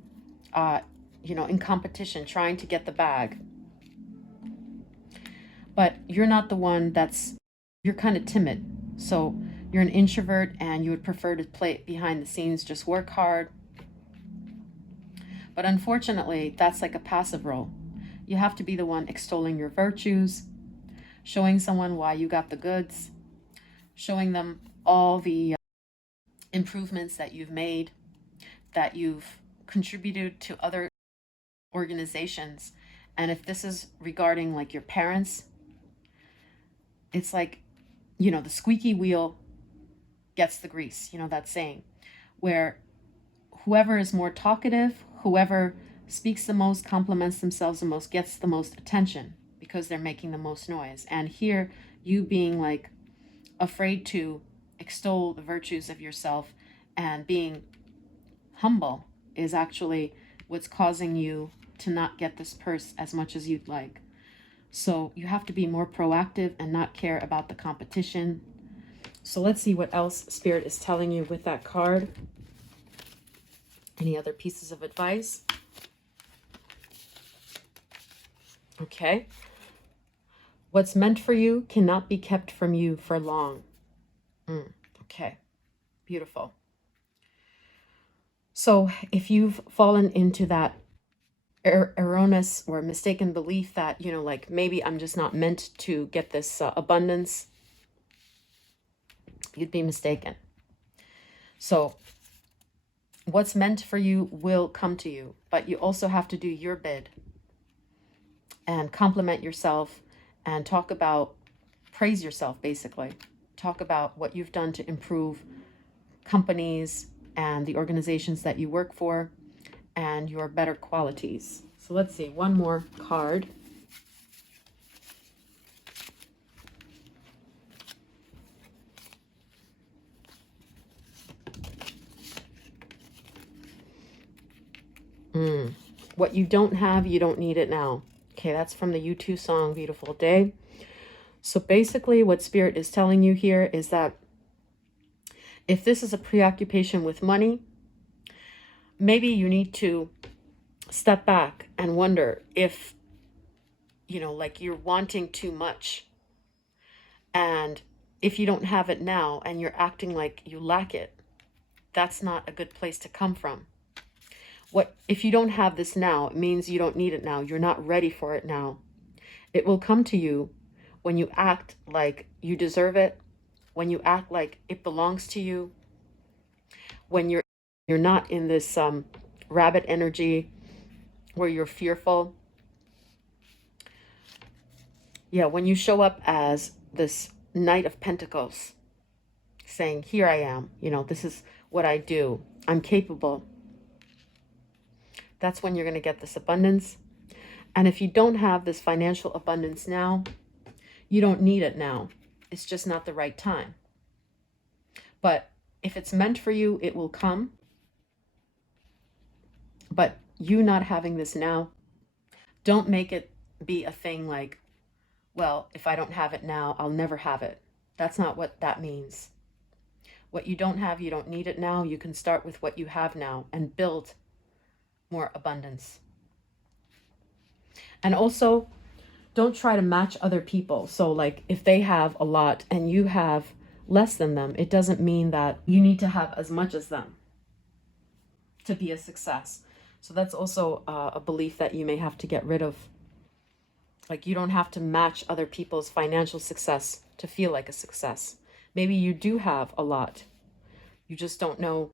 you know, in competition trying to get the bag. But you're not the one you're kind of timid. So you're an introvert and you would prefer to play behind the scenes, just work hard. But unfortunately, that's like a passive role. You have to be the one extolling your virtues, showing someone why you got the goods, showing them all the improvements that you've made, that you've contributed to other organizations. And if this is regarding like your parents, it's like, you know, the squeaky wheel gets the grease, you know, that saying, where whoever is more talkative, whoever speaks the most, compliments themselves the most, gets the most attention because they're making the most noise. And here, you being like afraid to extol the virtues of yourself and being humble is actually what's causing you to not get this purse as much as you'd like. So you have to be more proactive and not care about the competition. So let's see what else Spirit is telling you with that card. Any other pieces of advice? Okay. What's meant for you cannot be kept from you for long. Okay. Beautiful. So if you've fallen into that erroneous or mistaken belief that, you know, like maybe I'm just not meant to get this abundance, you'd be mistaken. So what's meant for you will come to you, but you also have to do your bid and compliment yourself and talk about, praise yourself, basically. Talk about what you've done to improve companies and the organizations that you work for and your better qualities. So let's see, one more card. What you don't have, you don't need it now. Okay, that's from the U2 song, Beautiful Day. So basically what Spirit is telling you here is that if this is a preoccupation with money, maybe you need to step back and wonder if, you know, like you're wanting too much. And if you don't have it now and you're acting like you lack it, that's not a good place to come from. What if you don't have this now, it means you don't need it now. You're not ready for it now. It will come to you when you act like you deserve it, when you act like it belongs to you, when you're not in this rabbit energy where you're fearful. Yeah, when you show up as this Knight of Pentacles, saying, here I am, you know, this is what I do. I'm capable. That's when you're going to get this abundance. And if you don't have this financial abundance now, you don't need it now. It's just not the right time. But if it's meant for you, it will come. But you not having this now, don't make it be a thing like, well, if I don't have it now, I'll never have it. That's not what that means. What you don't have, you don't need it now. You can start with what you have now and build more abundance. And also, don't try to match other people. So like if they have a lot and you have less than them, it doesn't mean that you need to have as much as them to be a success. So that's also a belief that you may have to get rid of. Like you don't have to match other people's financial success to feel like a success. Maybe you do have a lot. You just don't know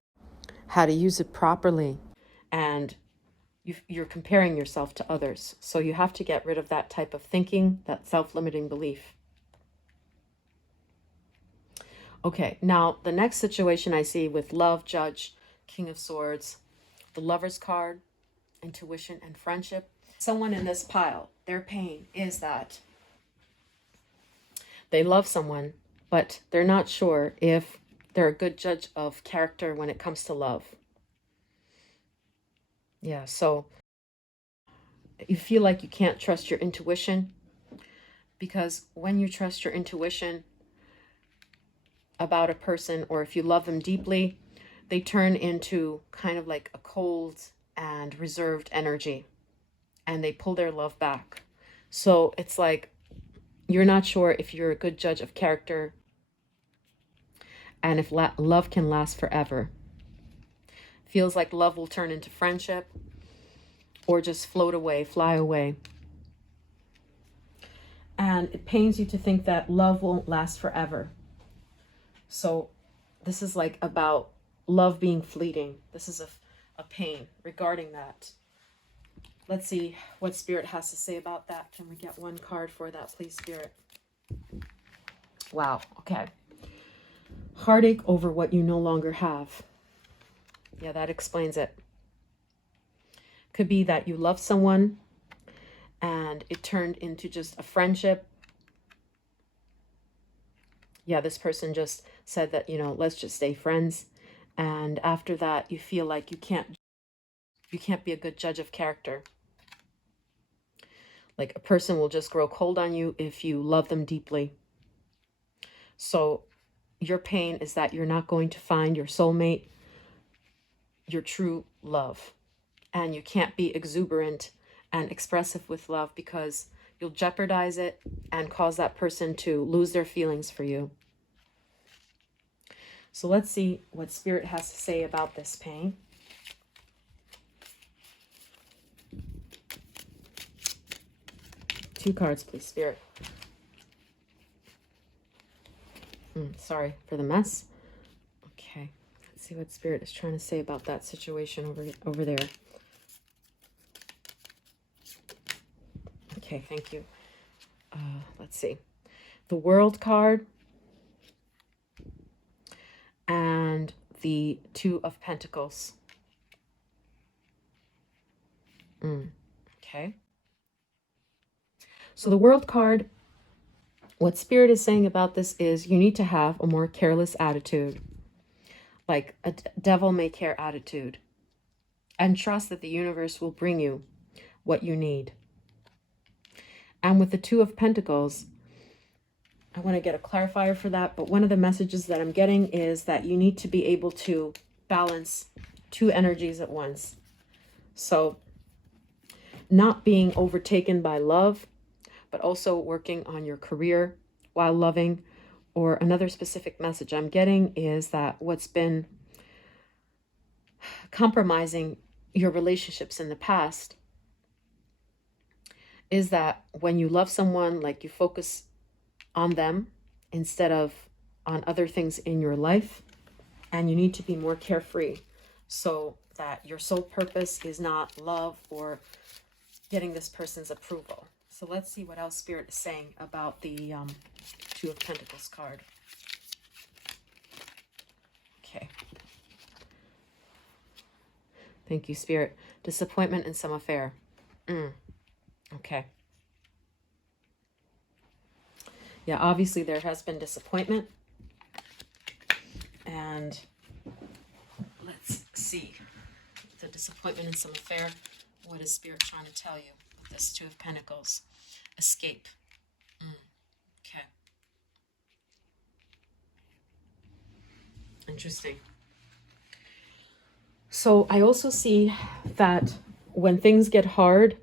how to use it properly. And you're comparing yourself to others. So you have to get rid of that type of thinking, that self-limiting belief. Okay, now the next situation I see with love, Judge, King of Swords, the Lover's card, intuition, and friendship. Someone in this pile, their pain is that they love someone, but they're not sure if they're a good judge of character when it comes to love. Yeah, so you feel like you can't trust your intuition, because when you trust your intuition about a person, or if you love them deeply, they turn into kind of like a cold and reserved energy, and they pull their love back. So it's like you're not sure if you're a good judge of character and if love can last forever. Feels like love will turn into friendship or just float away, fly away. And it pains you to think that love won't last forever. So this is like about love being fleeting. This is a pain regarding that. Let's see what Spirit has to say about that. Can we get one card for that, please, Spirit? Wow. Okay. Heartache over what you no longer have. Yeah, that explains it. Could be that you love someone and it turned into just a friendship. Yeah, this person just said that, you know, let's just stay friends. And after that, you feel like you can't be a good judge of character. Like a person will just grow cold on you if you love them deeply. So your pain is that you're not going to find your soulmate, your true love. And you can't be exuberant and expressive with love because you'll jeopardize it and cause that person to lose their feelings for you. So let's see what Spirit has to say about this pain. Two cards, please, Spirit. Sorry for the mess. Okay, let's see what Spirit is trying to say about that situation over there. Okay, thank you. Let's see. The World card and the Two of Pentacles. Okay. So the World card, what Spirit is saying about this is you need to have a more careless attitude, like a devil may care attitude, and trust that the universe will bring you what you need. And with the Two of Pentacles, I want to get a clarifier for that, but one of the messages that I'm getting is that you need to be able to balance two energies at once. So not being overtaken by love, but also working on your career while loving. Or another specific message I'm getting is that what's been compromising your relationships in the past is that when you love someone, like you focus on them instead of on other things in your life, and you need to be more carefree so that your sole purpose is not love or getting this person's approval. So let's see what else Spirit is saying about the Two of Pentacles card. Okay. Thank you, Spirit. Disappointment in some affair. Okay. Yeah, obviously there has been disappointment. And let's see. The disappointment in some affair. What is Spirit trying to tell you with this Two of Pentacles? Escape. Okay. Interesting. So I also see that when things get hard,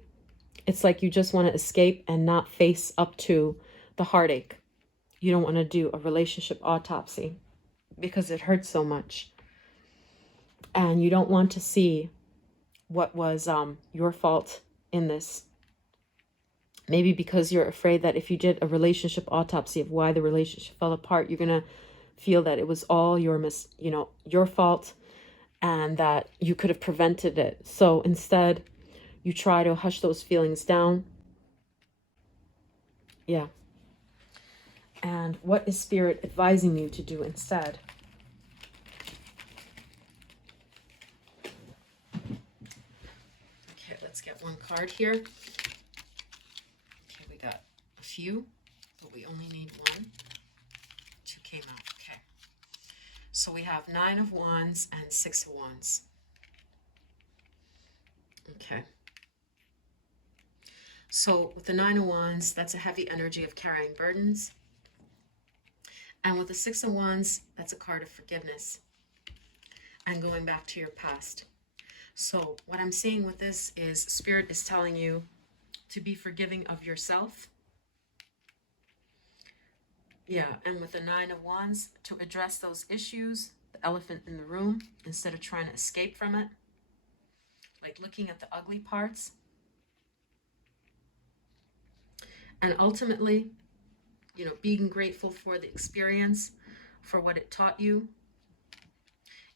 it's like you just want to escape and not face up to the heartache. You don't want to do a relationship autopsy because it hurts so much. And you don't want to see what was your fault in this. Maybe because you're afraid that if you did a relationship autopsy of why the relationship fell apart, you're going to feel that it was all your fault and that you could have prevented it. So instead, you try to hush those feelings down. Yeah. And what is Spirit advising you to do instead? Okay, let's get one card here. Okay, we got a few, but we only need one. Two came out. Okay. So we have Nine of Wands and Six of Wands. Okay. So with the Nine of Wands, that's a heavy energy of carrying burdens. And with the Six of Wands, that's a card of forgiveness and going back to your past. So what I'm seeing with this is Spirit is telling you to be forgiving of yourself. Yeah, and with the Nine of Wands, to address those issues, the elephant in the room, instead of trying to escape from it. Like looking at the ugly parts. And ultimately, being grateful for the experience, for what it taught you,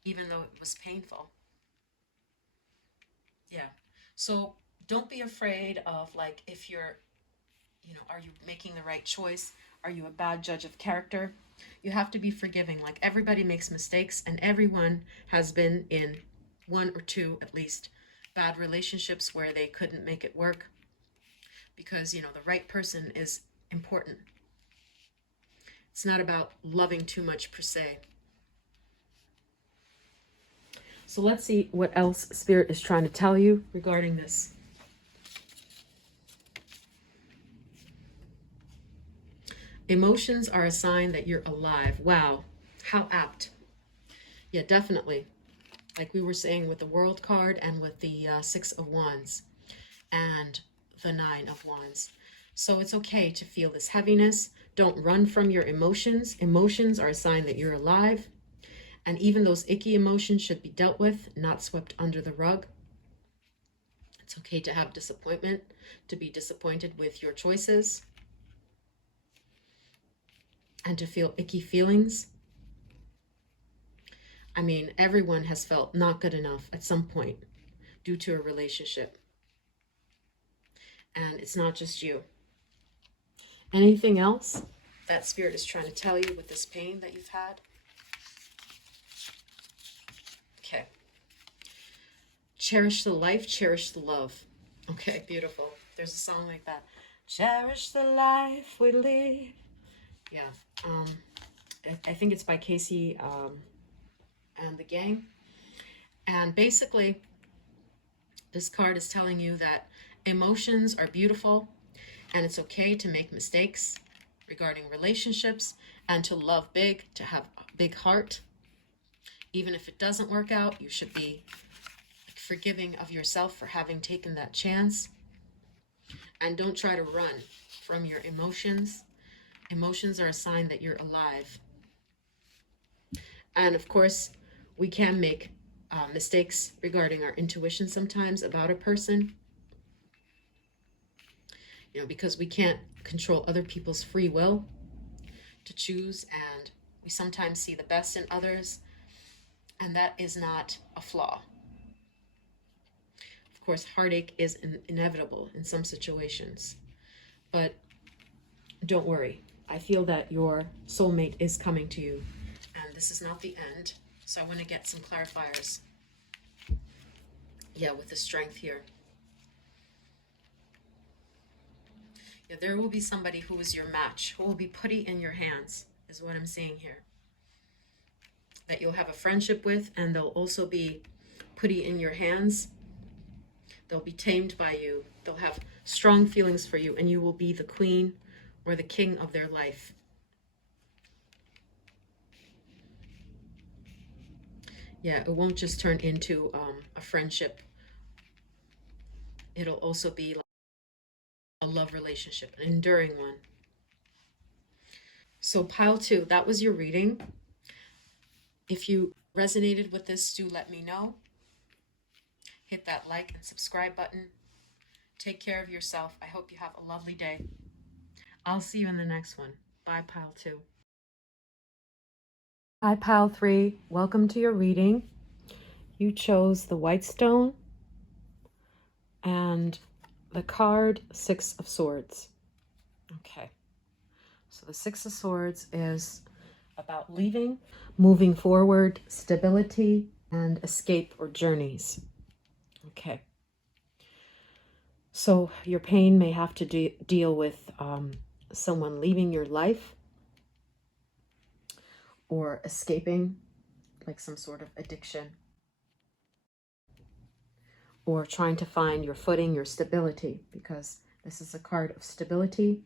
even though it was painful. Yeah. So Don't be afraid of, like, if you're, are you making the right choice? Are you a bad judge of character? You have to be forgiving. Like, everybody makes mistakes, and everyone has been in one or two, at least, bad relationships where they couldn't make it work because, the right person is important. It's not about loving too much per se. So let's see what else Spirit is trying to tell you regarding this. Emotions are a sign that you're alive. Wow, how apt. Yeah, definitely. Like we were saying with the World card and with the Six of Wands and the Nine of Wands. So it's okay to feel this heaviness. Don't run from your emotions. Emotions are a sign that you're alive. And even those icky emotions should be dealt with, not swept under the rug. It's okay to have disappointment, to be disappointed with your choices, and to feel icky feelings. I mean, everyone has felt not good enough at some point due to a relationship. And it's not just you. Anything else that Spirit is trying to tell you with this pain that you've had? Okay. Cherish the life, cherish the love. Okay, beautiful. There's a song like that. Cherish the life we live. Yeah. I think it's by Casey and the gang. And basically, this card is telling you that emotions are beautiful and it's okay to make mistakes regarding relationships and to love big, to have a big heart. Even if it doesn't work out, you should be forgiving of yourself for having taken that chance. And don't try to run from your emotions. Emotions are a sign that you're alive. And of course, we can make mistakes regarding our intuition sometimes about a person. Because we can't control other people's free will to choose, and we sometimes see the best in others, and that is not a flaw. Of course, heartache is inevitable in some situations, but don't worry. I feel that your soulmate is coming to you, and this is not the end. So I want to get some clarifiers. Yeah, with the Strength here. Yeah, there will be somebody who is your match, who will be putty in your hands, is what I'm seeing here. That you'll have a friendship with, and they'll also be putty in your hands. They'll be tamed by you. They'll have strong feelings for you, and you will be the queen or the king of their life. Yeah, it won't just turn into a friendship. It'll also be like a love relationship, an enduring one. So pile 2, that was your reading. If you resonated with this, do let me know. Hit that like and subscribe button. Take care of yourself. I hope you have a lovely day. I'll see you in the next one. Bye, pile 2. Hi, pile 3. Welcome to your reading. You chose the White Stone and the card Six of Swords. Okay. So the Six of Swords is about leaving, moving forward, stability, and escape or journeys. Okay. So your pain may have to deal with someone leaving your life or escaping, like some sort of addiction, or trying to find your footing, your stability, because this is a card of stability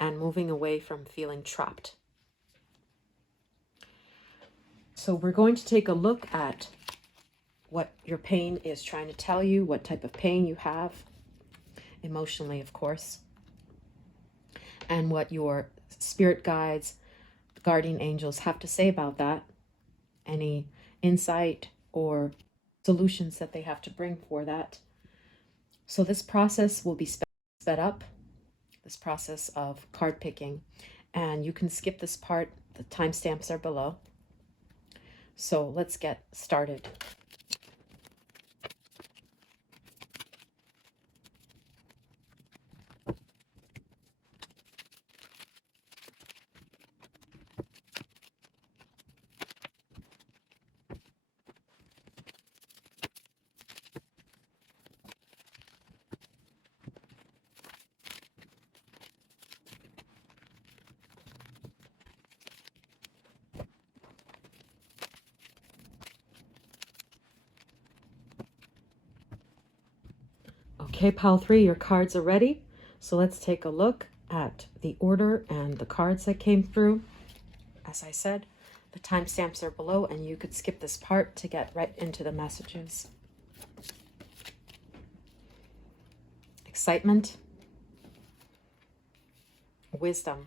and moving away from feeling trapped. So we're going to take a look at what your pain is trying to tell you, what type of pain you have, emotionally, of course, and what your spirit guides, guardian angels have to say about that, any insight or solutions that they have to bring for that. So this process will be sped up, this process of card picking, and you can skip this part. The timestamps are below. So let's get started. Okay, pile 3, your cards are ready. So let's take a look at the order and the cards that came through. As I said, the timestamps are below, and you could skip this part to get right into the messages. Excitement, wisdom,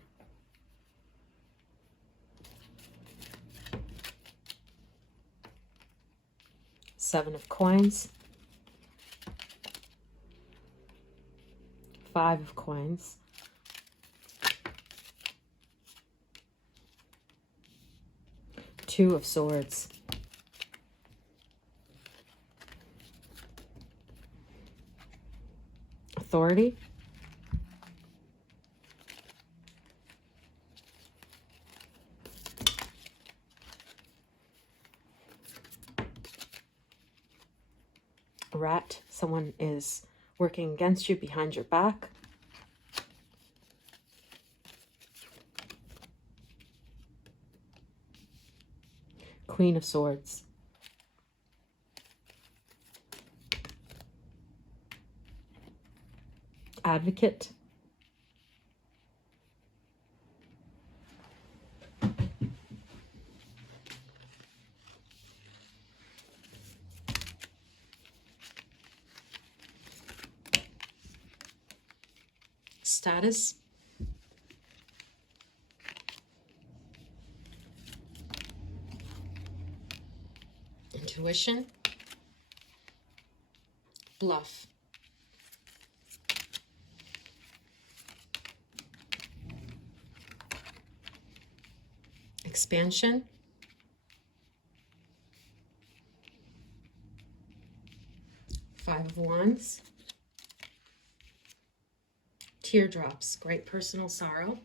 Seven of Coins, Five of Coins, Two of Swords, Authority, Rat. Someone is working against you behind your back. Queen of Swords. Advocate. Status. Intuition. Bluff. Expansion. Five of Wands. Teardrops. Great personal sorrow.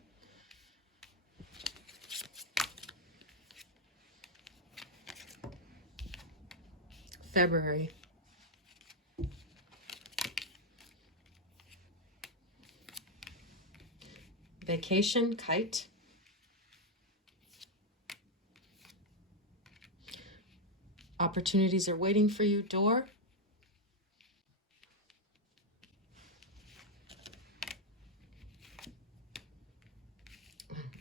February. Vacation. Kite. Opportunities are waiting for you. Door.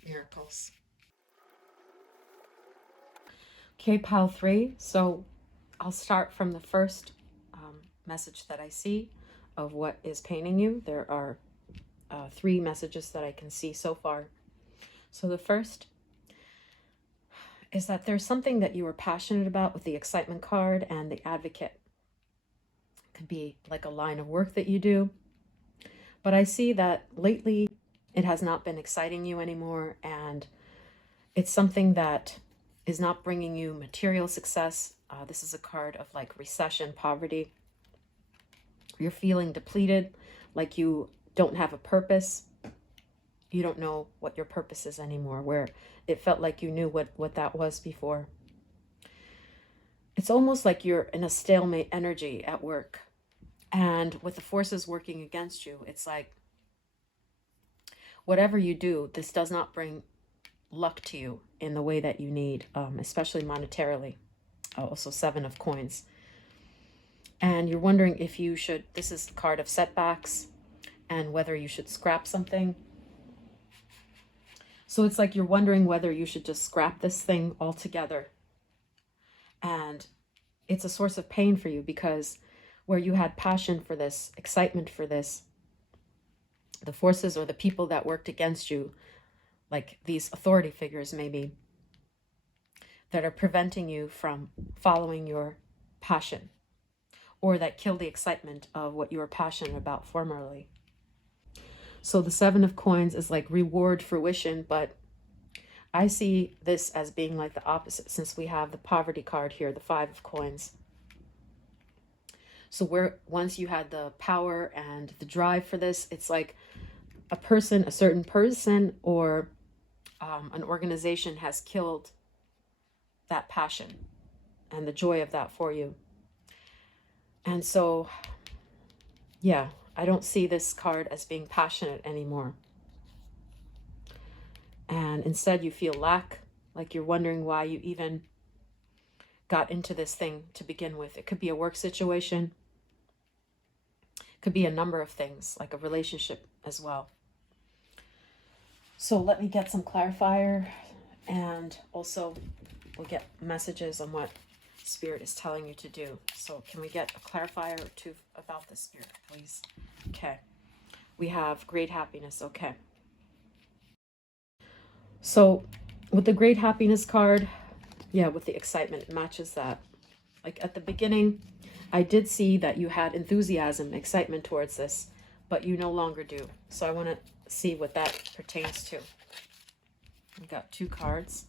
Miracles. Okay, pile 3. So I'll start from the first message that I see of what is paining you. There are 3 messages that I can see so far. So the first is that there's something that you were passionate about with the Excitement card and the Advocate. It could be like a line of work that you do. But I see that lately it has not been exciting you anymore, and it's something that is not bringing you material success. This is a card of like recession, poverty. You're feeling depleted, like you don't have a purpose. You don't know what your purpose is anymore, where it felt like you knew what that was before. It's almost like you're in a stalemate energy at work. And with the forces working against you, it's like whatever you do, this does not bring luck to you in the way that you need, especially monetarily. Also, Seven of Coins. And you're wondering if you should, this is the card of setbacks, and whether you should scrap something. So it's like you're wondering whether you should just scrap this thing altogether. And it's a source of pain for you, because where you had passion for this, excitement for this, the forces or the people that worked against you, like these authority figures maybe, that are preventing you from following your passion, or that kill the excitement of what you were passionate about formerly. So the Seven of Coins is like reward, fruition, but I see this as being like the opposite, since we have the poverty card here, the Five of Coins. So where once you had the power and the drive for this, it's like a person, a certain person, or an organization has killed that passion and the joy of that for you. And so, yeah, I don't see this card as being passionate anymore. And instead you feel lack, like you're wondering why you even got into this thing to begin with. It could be a work situation. Could be a number of things, like a relationship as well. So let me get some clarifier, and also we'll get messages on what Spirit is telling you to do. So can we get a clarifier or two about the Spirit, please? Okay. We have great happiness. Okay. So with the great happiness card, yeah, with the excitement, it matches that. Like at the beginning, I did see that you had enthusiasm, excitement towards this, but you no longer do. So I want to see what that pertains to. We got 2 cards.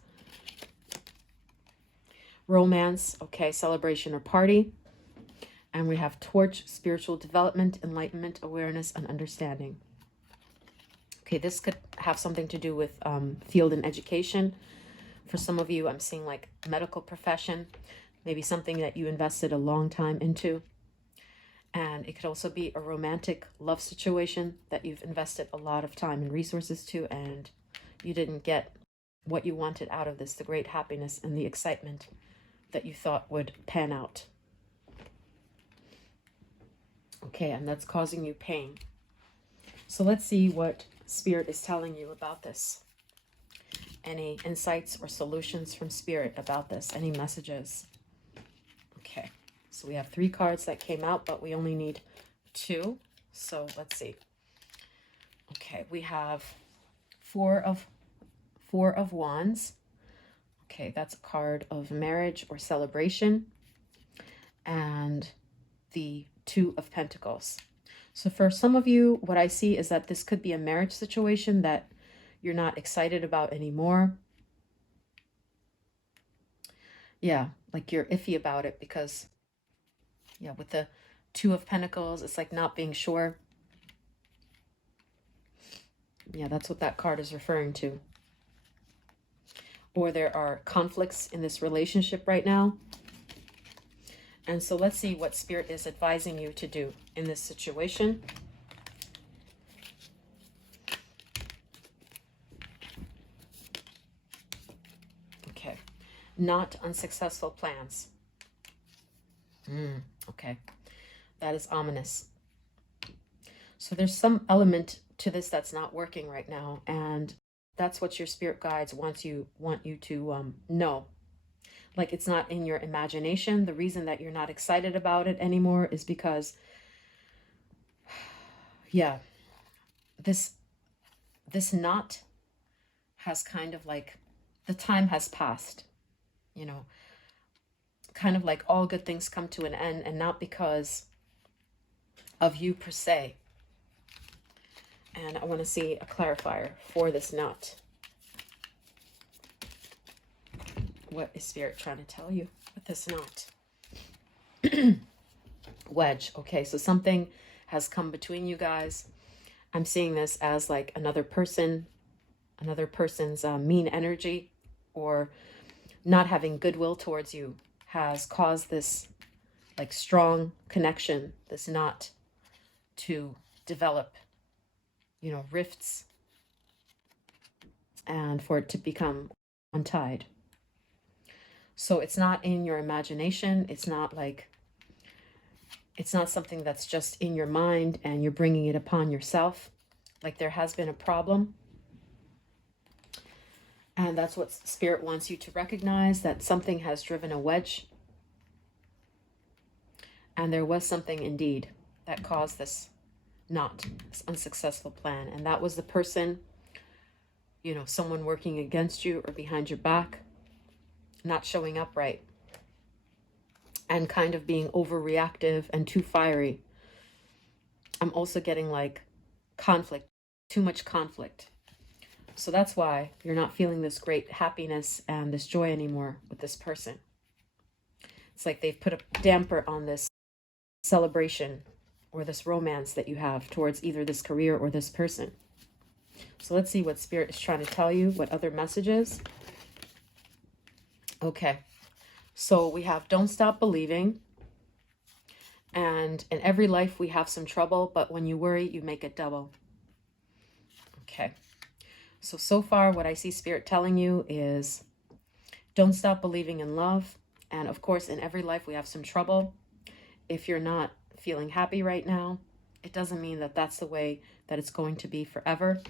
Romance, okay, celebration or party. And we have torch, spiritual development, enlightenment, awareness, and understanding. Okay, this could have something to do with field and education. For some of you, I'm seeing like medical profession, maybe something that you invested a long time into. And it could also be a romantic love situation that you've invested a lot of time and resources to, and you didn't get what you wanted out of this, the great happiness and the excitement that you thought would pan out. Okay, and that's causing you pain. So let's see what Spirit is telling you about this. Any insights or solutions from Spirit about this? Any messages? Okay, so we have 3 cards that came out, but we only need 2. So let's see. Okay, we have Four of Wands. Okay, that's a card of marriage or celebration. And the 2 of Pentacles. So for some of you, what I see is that this could be a marriage situation that you're not excited about anymore. Yeah, like you're iffy about it because, yeah, with the 2 of Pentacles, it's like not being sure. Yeah, that's what that card is referring to. Or there are conflicts in this relationship right now. And so let's see what Spirit is advising you to do in this situation. Okay. Not unsuccessful plans. Okay. That is ominous. So there's some element to this that's not working right now. And that's what your spirit guides want you to know. Like it's not in your imagination. The reason that you're not excited about it anymore is because, yeah, this knot has kind of like, the time has passed, you know, kind of like all good things come to an end, and not because of you per se. And I want to see a clarifier for this knot. What is Spirit trying to tell you with this knot? Wedge. Okay, so something has come between you guys. I'm seeing this as like another person's mean energy or not having goodwill towards you has caused this like strong connection, this knot, to develop, you know, rifts, and for it to become untied. So it's not in your imagination. It's not like, it's not something that's just in your mind and you're bringing it upon yourself. Like there has been a problem. And that's what Spirit wants you to recognize, that something has driven a wedge. And there was something indeed that caused this knot, this unsuccessful plan. And that was the person, you know, someone working against you or behind your back, not showing up right, and kind of being overreactive and too fiery. I'm also getting like conflict, too much conflict. So that's why you're not feeling this great happiness and this joy anymore with this person. It's like they've put a damper on this celebration or this romance that you have towards either this career or this person. So let's see what Spirit is trying to tell you, what other messages. Okay, so we have don't stop believing. And in every life we have some trouble, but when you worry, you make it double. Okay, so far what I see Spirit telling you is don't stop believing in love. And of course, in every life we have some trouble. If you're not feeling happy right now, it doesn't mean that that's the way that it's going to be forever.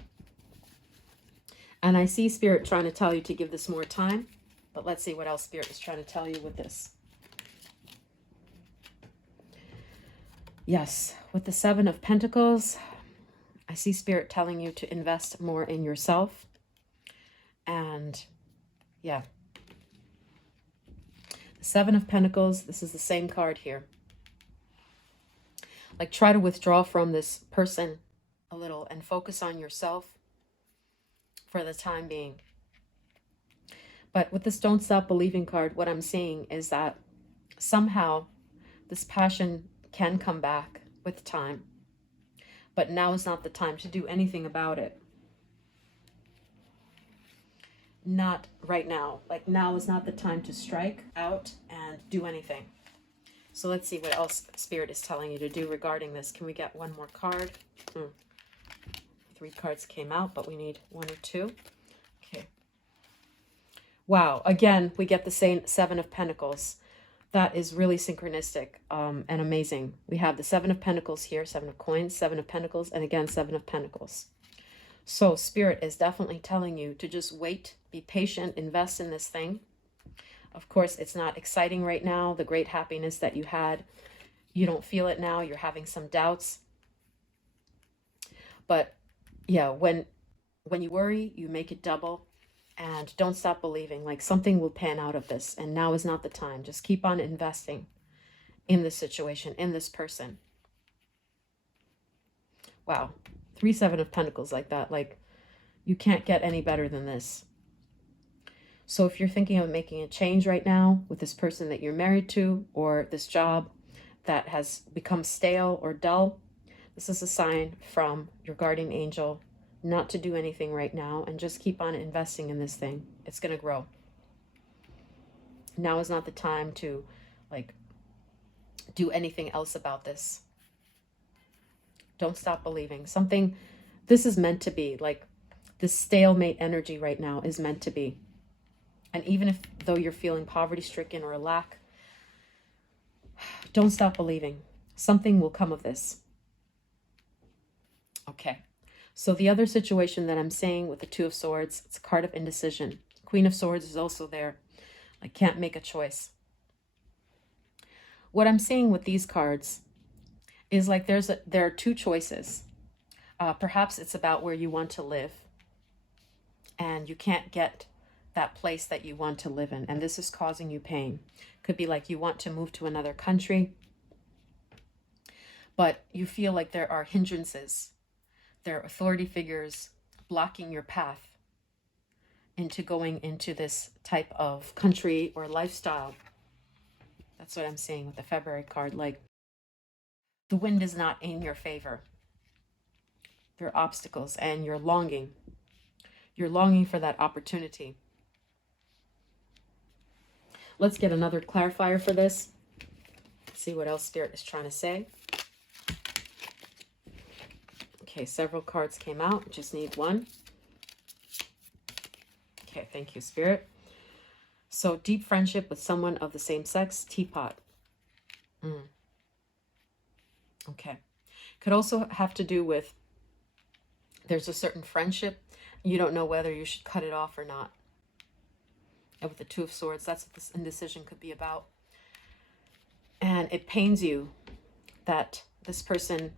And I see Spirit trying to tell you to give this more time, but let's see what else Spirit is trying to tell you with this. Yes, with the Seven of Pentacles, I see Spirit telling you to invest more in yourself. And yeah, the Seven of Pentacles, this is the same card here. Like, try to withdraw from this person a little and focus on yourself for the time being. But with this Don't Stop Believing card, what I'm seeing is that somehow this passion can come back with time. But now is not the time to do anything about it. Not right now. Like, now is not the time to strike out and do anything. So let's see what else Spirit is telling you to do regarding this. Can we get one more card? 3 cards came out, but we need 1 or 2. Okay. Wow. Again, we get the same Seven of Pentacles. That is really synchronistic and amazing. We have the Seven of Pentacles here, 7 of Coins, 7 of Pentacles, and again, 7 of Pentacles. So Spirit is definitely telling you to just wait, be patient, invest in this thing. Of course, it's not exciting right now. The great happiness that you had, you don't feel it now. You're having some doubts. But yeah, when you worry, you make it double. And don't stop believing. Like, something will pan out of this. And now is not the time. Just keep on investing in this situation, in this person. Wow. 3 7 of Pentacles like that. Like, you can't get any better than this. So if you're thinking of making a change right now with this person that you're married to, or this job that has become stale or dull, this is a sign from your guardian angel not to do anything right now and just keep on investing in this thing. It's going to grow. Now is not the time to, like, do anything else about this. Don't stop believing. Something, this is meant to be. Like, this stalemate energy right now is meant to be. And even if, though you're feeling poverty-stricken or a lack, don't stop believing. Something will come of this. Okay. So the other situation that I'm saying with the Two of Swords, it's a card of indecision. Queen of Swords is also there. I can't make a choice. What I'm seeing with these cards is like there are 2 choices. Perhaps it's about where you want to live. And you can't get that place that you want to live in. And this is causing you pain. Could be like you want to move to another country. But you feel like there are hindrances. There are authority figures blocking your path into going into this type of country or lifestyle. That's what I'm saying with the February card. Like, the wind is not in your favor. There are obstacles and you're longing. You're longing for that opportunity. Let's get another clarifier for this. See what else Spirit is trying to say. Okay, several cards came out. Just need 1. Okay, thank you, Spirit. So, deep friendship with someone of the same sex, teapot. Okay. Could also have to do with, there's a certain friendship. You don't know whether you should cut it off or not. And with the Two of Swords, that's what this indecision could be about. And it pains you that this person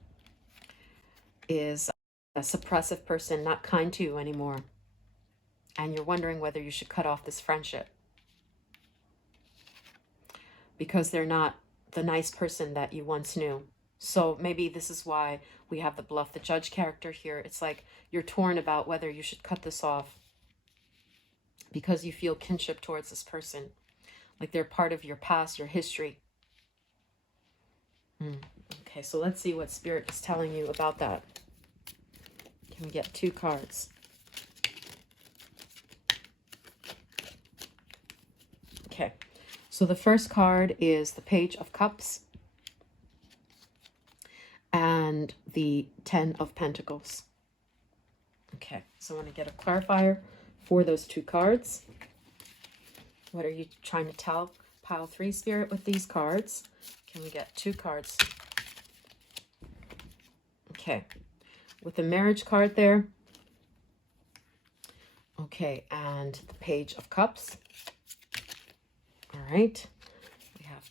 is a suppressive person, not kind to you anymore. And you're wondering whether you should cut off this friendship. Because they're not the nice person that you once knew. So maybe this is why we have the Bluff the Judge character here. It's like you're torn about whether you should cut this off. Because you feel kinship towards this person. Like they're part of your past, your history. Okay, so let's see what Spirit is telling you about that. Can we get 2 cards? Okay, so the first card is the Page of Cups and the 10 of Pentacles. Okay, so I want to get a clarifier for those 2 cards. What are you trying to tell Pile 3 Spirit with these cards? Can we get 2 cards? Okay, with the marriage card there. Okay, and the Page of Cups. All right, we have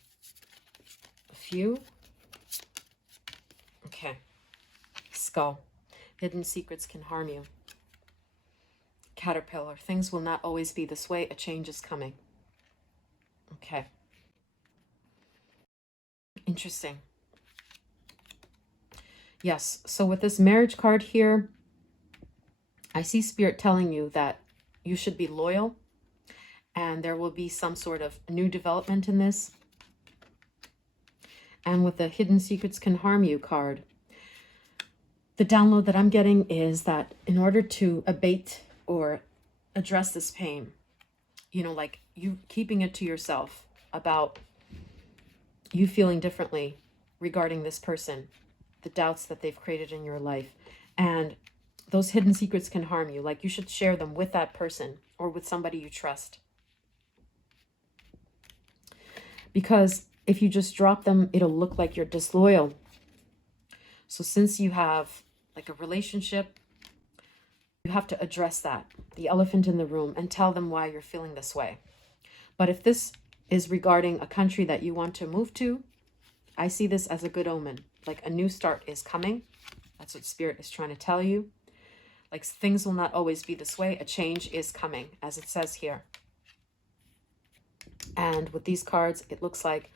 a few. Okay, Skull. Hidden secrets can harm you. Caterpillar. Things will not always be this way. A change is coming. Okay. Interesting. Yes, so with this marriage card here, I see Spirit telling you that you should be loyal, and there will be some sort of new development in this. And with the Hidden Secrets Can Harm You card, the download that I'm getting is that in order to abate or address this pain, you know, like you keeping it to yourself about you feeling differently regarding this person, the doubts that they've created in your life, and those hidden secrets can harm you. Like you should share them with that person or with somebody you trust. Because if you just drop them, it'll look like you're disloyal. So since you have like a relationship, you have to address that, the elephant in the room, and tell them why you're feeling this way. But if this is regarding a country that you want to move to, I see this as a good omen. Like a new start is coming. That's what Spirit is trying to tell you. Like things will not always be this way. A change is coming, as it says here. And with these cards, it looks like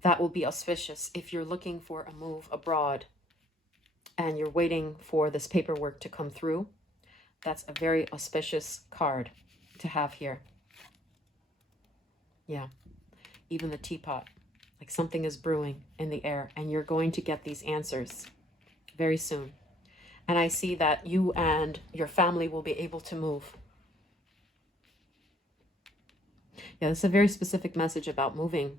that will be auspicious if you're looking for a move abroad and you're waiting for this paperwork to come through. That's a very auspicious card to have here. Yeah, even the teapot, like something is brewing in the air and you're going to get these answers very soon. And I see that you and your family will be able to move. Yeah, it's a very specific message about moving,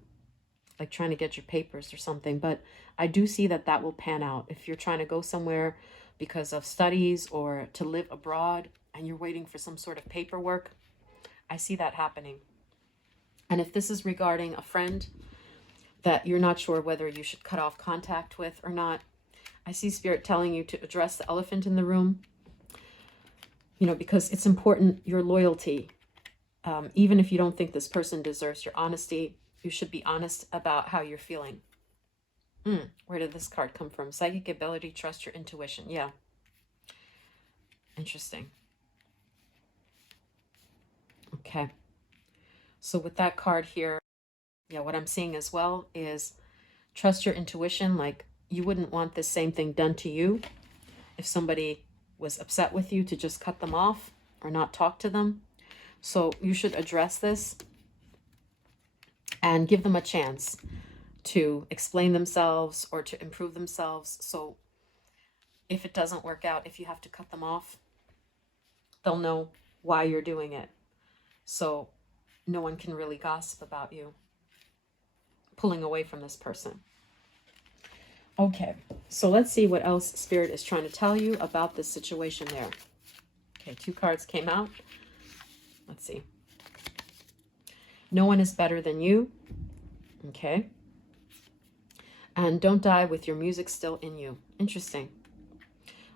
like trying to get your papers or something. But I do see that that will pan out. If you're trying to go somewhere because of studies or to live abroad and you're waiting for some sort of paperwork, I see that happening. And if this is regarding a friend that you're not sure whether you should cut off contact with or not, I see Spirit telling you to address the elephant in the room, you know, because it's important, your loyalty. Even if you don't think this person deserves your honesty, you should be honest about how you're feeling. Where did this card come from? Psychic ability, trust your intuition. Yeah. Interesting. Okay. So with that card here, yeah, what I'm seeing as well is trust your intuition. Like you wouldn't want the same thing done to you if somebody was upset with you, to just cut them off or not talk to them. So you should address this and give them a chance to explain themselves or to improve themselves. So if it doesn't work out, if you have to cut them off, they'll know why you're doing it. So no one can really gossip about you pulling away from this person. Okay, so let's see what else Spirit is trying to tell you about this situation there. Okay, 2 cards came out. Let's see. No one is better than you. Okay. And don't die with your music still in you. Interesting.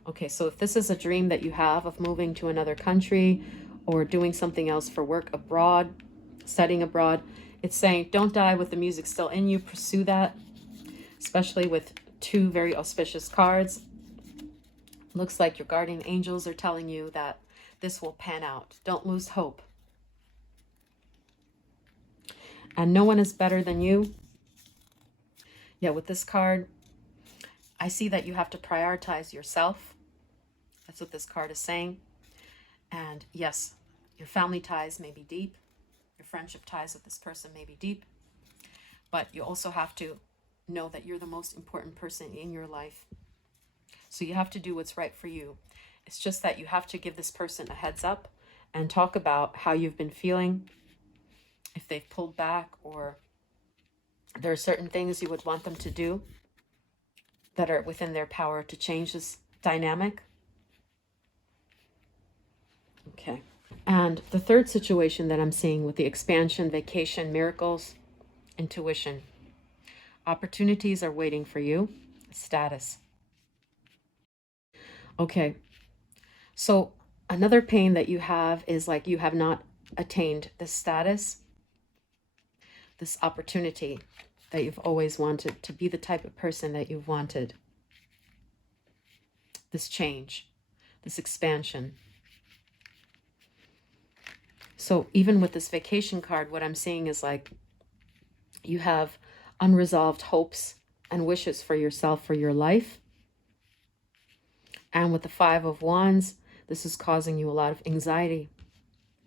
Okay, so if this is a dream that you have of moving to another country or doing something else for work abroad, studying abroad, it's saying don't die with the music still in you. Pursue that, especially with 2 very auspicious cards. Looks like your guardian angels are telling you that this will pan out. Don't lose hope. And no one is better than you. Yeah, with this card, I see that you have to prioritize yourself. That's what this card is saying. And yes, your family ties may be deep. Your friendship ties with this person may be deep. But you also have to know that you're the most important person in your life. So you have to do what's right for you. It's just that you have to give this person a heads up and talk about how you've been feeling, if they've pulled back, or there are certain things you would want them to do that are within their power to change this dynamic. Okay. And the third situation that I'm seeing with the expansion, vacation, miracles, intuition. Opportunities are waiting for you. Status. Okay. So another pain that you have is like you have not attained this status, this opportunity that you've always wanted to be the type of person that you've wanted. This change, this expansion. So even with this vacation card, what I'm seeing is like you have unresolved hopes and wishes for yourself, for your life. And with the Five of Wands, this is causing you a lot of anxiety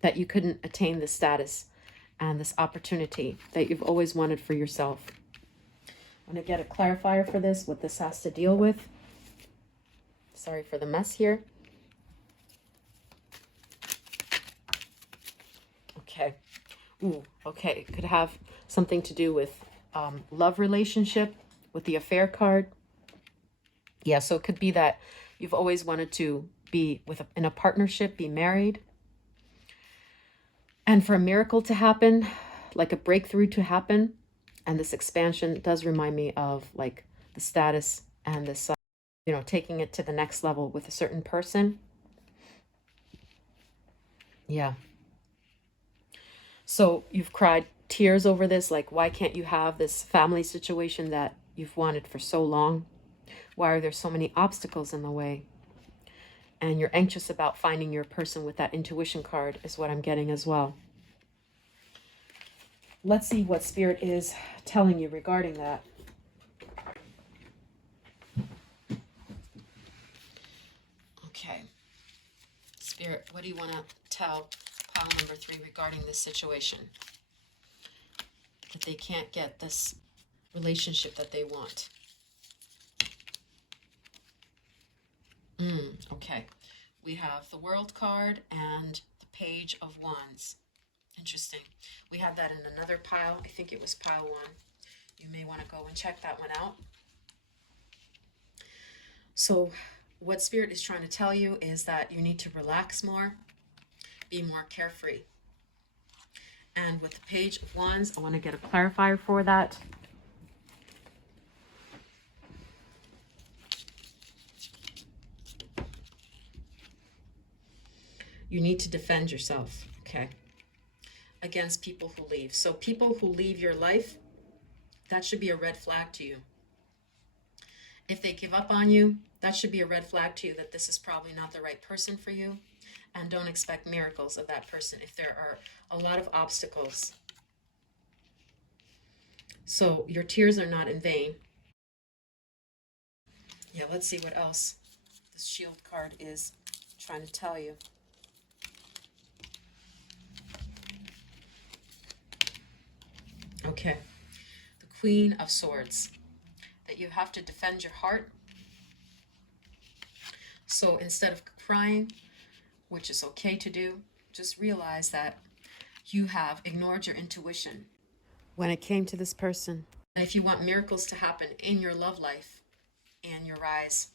that you couldn't attain this status and this opportunity that you've always wanted for yourself. I'm going to get a clarifier for this, what this has to deal with. Sorry for the mess here. Okay. Ooh, okay. It could have something to do with love relationship, with the affair card. Yeah, so it could be that you've always wanted to be in a partnership, be married. And for a miracle to happen, like a breakthrough to happen, and this expansion does remind me of like the status and this, you know, taking it to the next level with a certain person. Yeah. So you've cried tears over this, like why can't you have this family situation that you've wanted for so long? Why are there so many obstacles in the way? And you're anxious about finding your person with that intuition card is what I'm getting as well. Let's see what Spirit is telling you regarding that. Okay. Spirit, what do you want to tell pile number 3 regarding this situation? That they can't get this relationship that they want. Okay. We have the World card and the Page of Wands. Interesting. We had that in another pile. I think it was pile 1. You may want to go and check that one out. So what Spirit is trying to tell you is that you need to relax more, be more carefree. And with the Page of Wands, I want to get a clarifier for that. You need to defend yourself, okay, against people who leave. So people who leave your life, that should be a red flag to you. If they give up on you, that should be a red flag to you that this is probably not the right person for you. And don't expect miracles of that person if there are a lot of obstacles. So your tears are not in vain. Yeah, let's see what else this Shield card is trying to tell you. Okay, the Queen of Swords, that you have to defend your heart. So instead of crying, which is okay to do, just realize that you have ignored your intuition when it came to this person. And if you want miracles to happen in your love life and your rise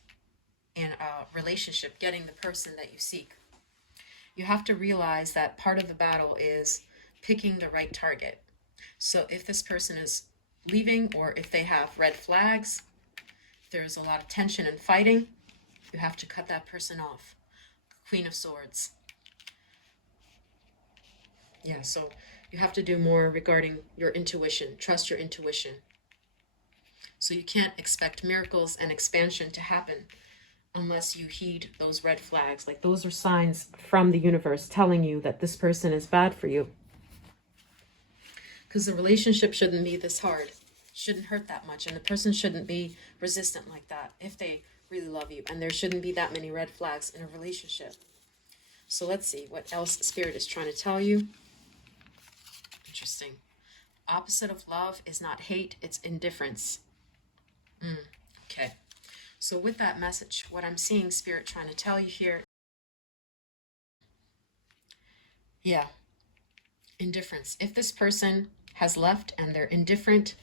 in a relationship, getting the person that you seek, you have to realize that part of the battle is picking the right target. So if this person is leaving, or if they have red flags, there's a lot of tension and fighting, you have to cut that person off. Queen of Swords. Yeah, so you have to do more regarding your intuition. Trust your intuition. So you can't expect miracles and expansion to happen unless you heed those red flags. Like those are signs from the universe telling you that this person is bad for you. Because the relationship shouldn't be this hard. Shouldn't hurt that much. And the person shouldn't be resistant like that if they really love you. And there shouldn't be that many red flags in a relationship. So let's see what else Spirit is trying to tell you. Interesting. Opposite of love is not hate, it's indifference. Okay. So with that message, what I'm seeing Spirit trying to tell you here. Yeah. Indifference. If this person has left and they're indifferent,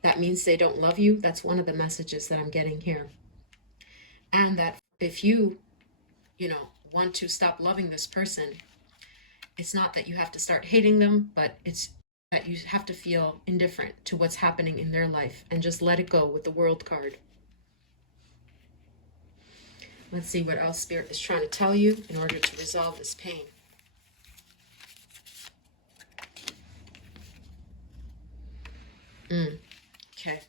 that means they don't love you. That's one of the messages that I'm getting here. And that if you want to stop loving this person, it's not that you have to start hating them, but it's that you have to feel indifferent to what's happening in their life and just let it go with the World card. Let's see what else Spirit is trying to tell you in order to resolve this pain. Okay.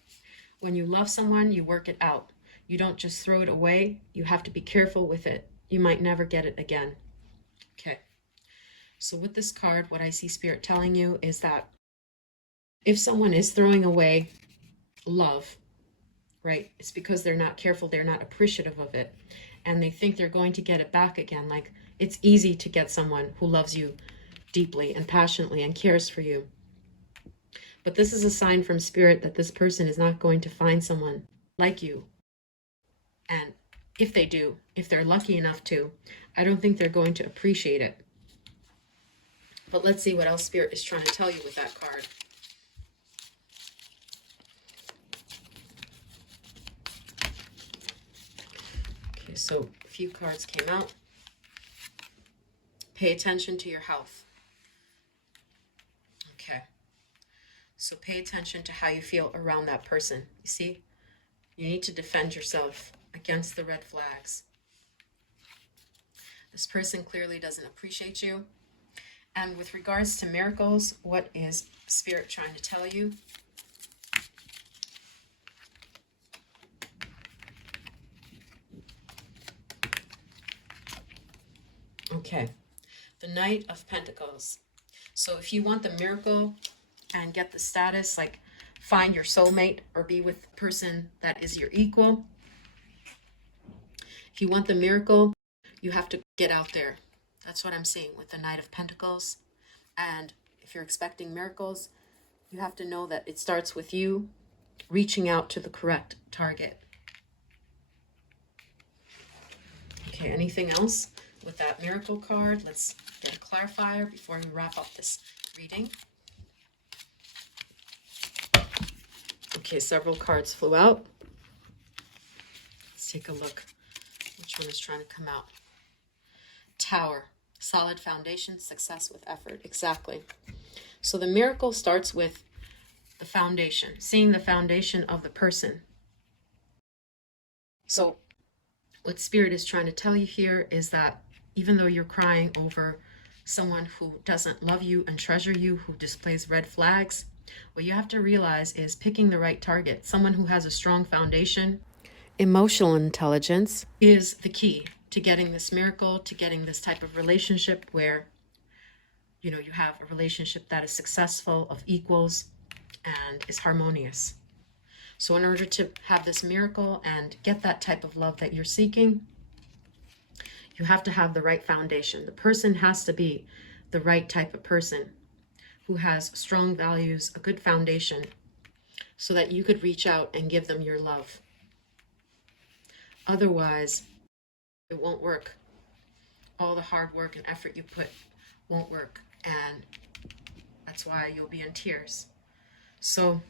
When you love someone, you work it out. You don't just throw it away. You have to be careful with it. You might never get it again. Okay. So with this card, what I see Spirit telling you is that if someone is throwing away love, right, it's because they're not careful, they're not appreciative of it, and they think they're going to get it back again. Like, it's easy to get someone who loves you deeply and passionately and cares for you. But this is a sign from Spirit that this person is not going to find someone like you. And if they do, if they're lucky enough to, I don't think they're going to appreciate it. But let's see what else Spirit is trying to tell you with that card. Okay, so a few cards came out. Pay attention to your health. Okay. So pay attention to how you feel around that person. You see, you need to defend yourself against the red flags. This person clearly doesn't appreciate you. And with regards to miracles, what is Spirit trying to tell you? Okay, the Knight of Pentacles. So if you want the miracle and get the status, like find your soulmate or be with the person that is your equal, if you want the miracle, you have to get out there. That's what I'm seeing with the Knight of Pentacles. And if you're expecting miracles, you have to know that it starts with you reaching out to the correct target. Okay, anything else with that miracle card? Let's get a clarifier before we wrap up this reading. Okay, several cards flew out. Let's take a look. Which one is trying to come out? Tower. Solid foundation, success with effort. Exactly. So the miracle starts with the foundation, seeing the foundation of the person. So what Spirit is trying to tell you here is that even though you're crying over someone who doesn't love you and treasure you, who displays red flags, what you have to realize is picking the right target, someone who has a strong foundation. Emotional intelligence is the key to getting this miracle, to getting this type of relationship where, you know, you have a relationship that is successful, of equals, and is harmonious. So in order to have this miracle and get that type of love that you're seeking, you have to have the right foundation. The person has to be the right type of person who has strong values, a good foundation, so that you could reach out and give them your love. Otherwise, it won't work. All the hard work and effort you put won't work, and that's why you'll be in tears. So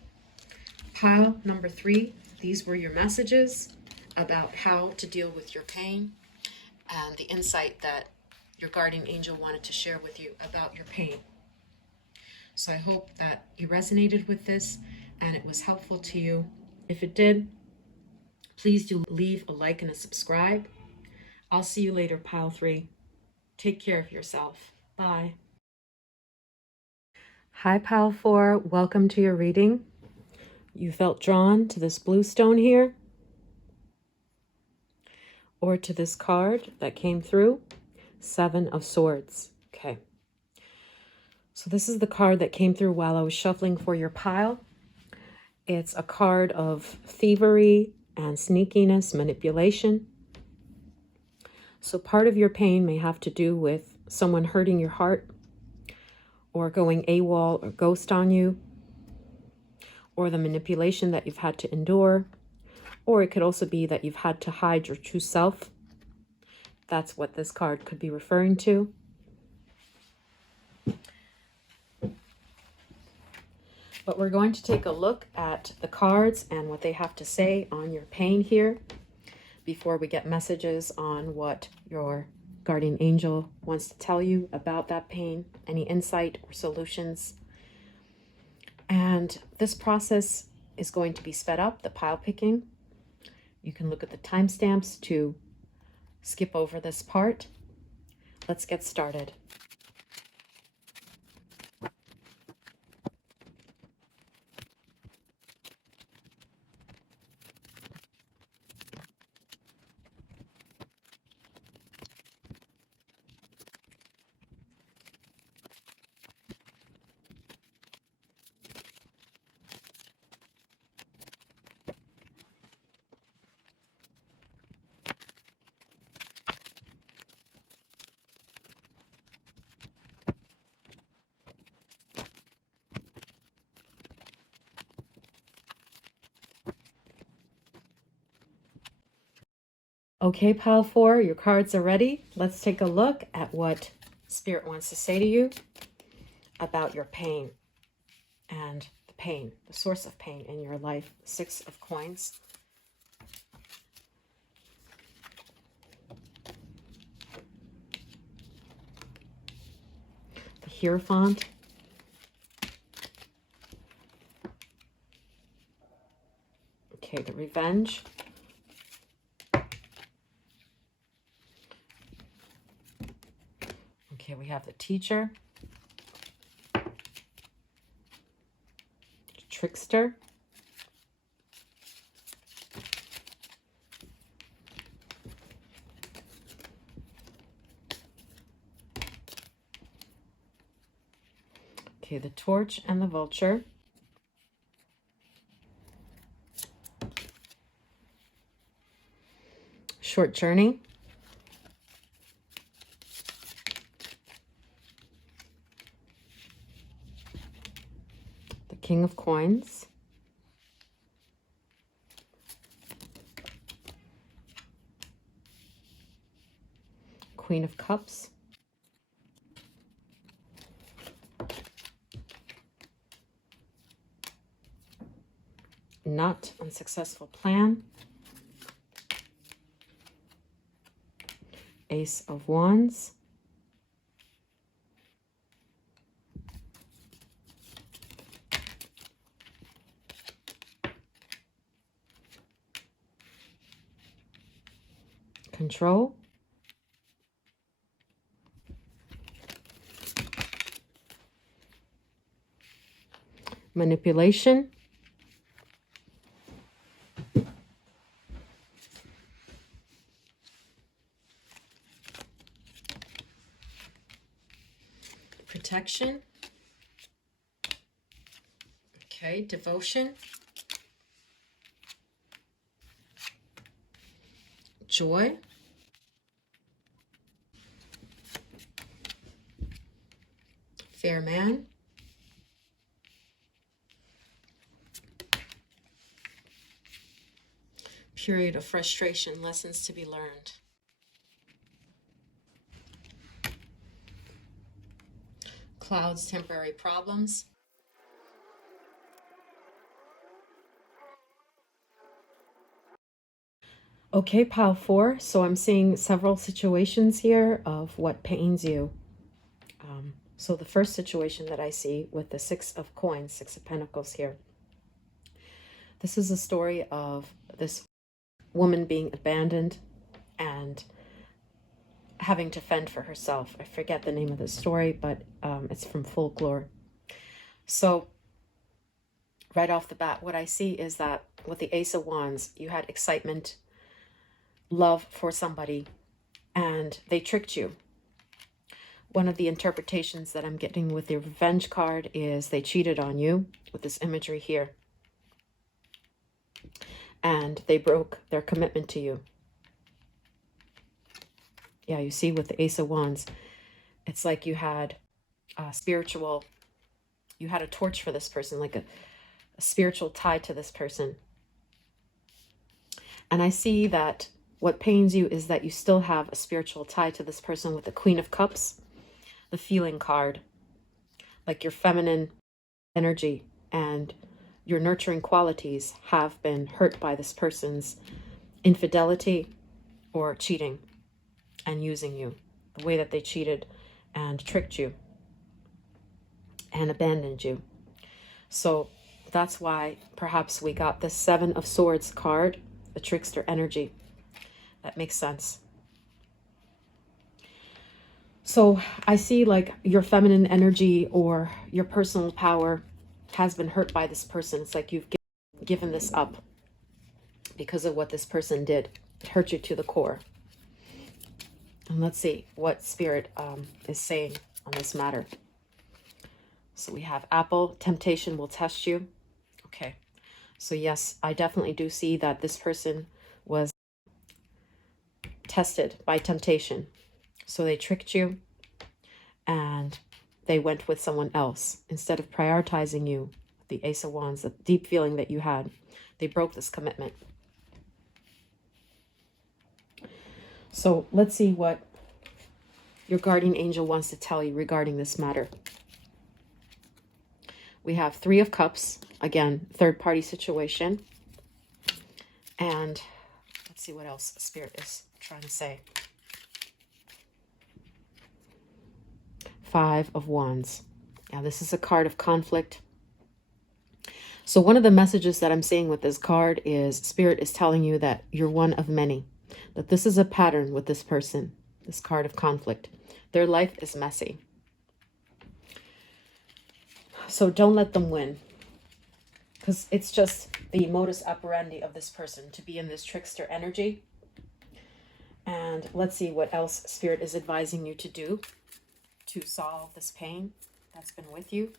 pile number 3, these were your messages about how to deal with your pain and the insight that your guardian angel wanted to share with you about your pain. So I hope that you resonated with this and it was helpful to you. If it did, please do leave a like and a subscribe. I'll see you later, pile 3. Take care of yourself. Bye. Hi, pile 4. Welcome to your reading. You felt drawn to this blue stone here, or to this card that came through, 7 of Swords. Okay. So this is the card that came through while I was shuffling for your pile. It's a card of thievery and sneakiness, manipulation. So part of your pain may have to do with someone hurting your heart, or going AWOL or ghost on you, or the manipulation that you've had to endure, or it could also be that you've had to hide your true self. That's what this card could be referring to. But we're going to take a look at the cards and what they have to say on your pain here before we get messages on what your guardian angel wants to tell you about that pain, any insight or solutions. And this process is going to be sped up, the pile picking. You can look at the timestamps to skip over this part. Let's get started. Okay, pile 4, your cards are ready. Let's take a look at what Spirit wants to say to you about your pain and the pain, the source of pain in your life. 6 of Coins. The Hierophant. Okay, the Revenge. Okay, we have the Teacher. Trickster. Okay, the Torch and the Vulture. Short Journey. The King of Coins. Queen of Cups. Not unsuccessful plan. Ace of Wands. Control. Manipulation. Protection. Okay, Devotion. Joy. Fair Man. Period of frustration, lessons to be learned. Clouds, temporary problems. Okay, pile 4. So I'm seeing several situations here of what pains you. So the first situation that I see with the 6 of Coins, 6 of Pentacles here. This is a story of this woman being abandoned and having to fend for herself. I forget the name of the story, but it's from folklore. So right off the bat, what I see is that with the Ace of Wands, you had excitement, love for somebody, and they tricked you. One of the interpretations that I'm getting with the Revenge card is they cheated on you with this imagery here. And they broke their commitment to you. Yeah, you see with the Ace of Wands, it's like you had a spiritual, you had a torch for this person, like a spiritual tie to this person. And I see that what pains you is that you still have a spiritual tie to this person with the Queen of Cups, the feeling card, like your feminine energy and your nurturing qualities have been hurt by this person's infidelity or cheating and using you, the way that they cheated and tricked you and abandoned you. So that's why perhaps we got the 7 of Swords card, the trickster energy. That makes sense. So I see like your feminine energy or your personal power has been hurt by this person. It's like you've given this up because of what this person did. It hurt you to the core. And let's see what Spirit is saying on this matter. So we have Apple, temptation will test you. Okay. So yes, I definitely do see that this person was tested by temptation. So they tricked you and they went with someone else. Instead of prioritizing you, the Ace of Wands, the deep feeling that you had, they broke this commitment. So let's see what your guardian angel wants to tell you regarding this matter. We have Three of Cups, again, third-party situation. And let's see what else Spirit is trying to say. Five of Wands. Now, this is a card of conflict. So one of the messages that I'm seeing with this card is Spirit is telling you that you're one of many, that this is a pattern with this person, this card of conflict. Their life is messy. So don't let them win, because it's just the modus operandi of this person to be in this trickster energy. And let's see what else Spirit is advising you to do to solve this pain that's been with you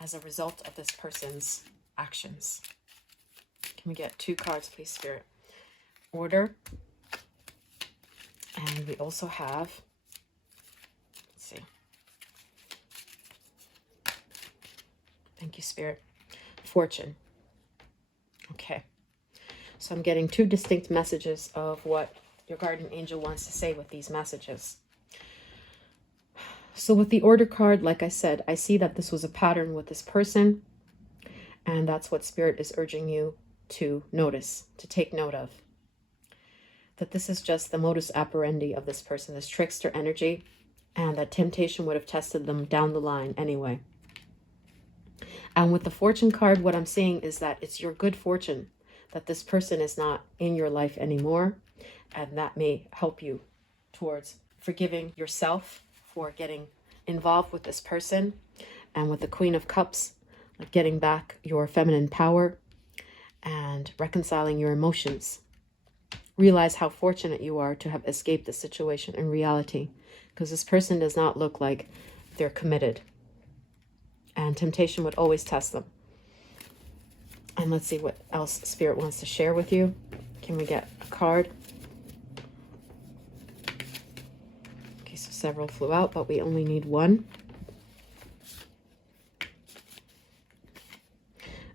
as a result of this person's actions. Can we get 2 cards, please, Spirit? Order. And we also have, let's see. Thank you, Spirit. Fortune. Okay. So I'm getting 2 distinct messages of what your guardian angel wants to say with these messages. So with the order card, like I said, I see that this was a pattern with this person. And that's what Spirit is urging you to notice, to take note of. That this is just the modus operandi of this person, this trickster energy. And that temptation would have tested them down the line anyway. And with the fortune card, what I'm seeing is that it's your good fortune that this person is not in your life anymore. And that may help you towards forgiving yourself for getting involved with this person. And with the Queen of Cups, like getting back your feminine power and reconciling your emotions. Realize how fortunate you are to have escaped the situation in reality, because this person does not look like they're committed. And temptation would always test them. And let's see what else Spirit wants to share with you. Can we get a card? Okay, so several flew out, but we only need 1.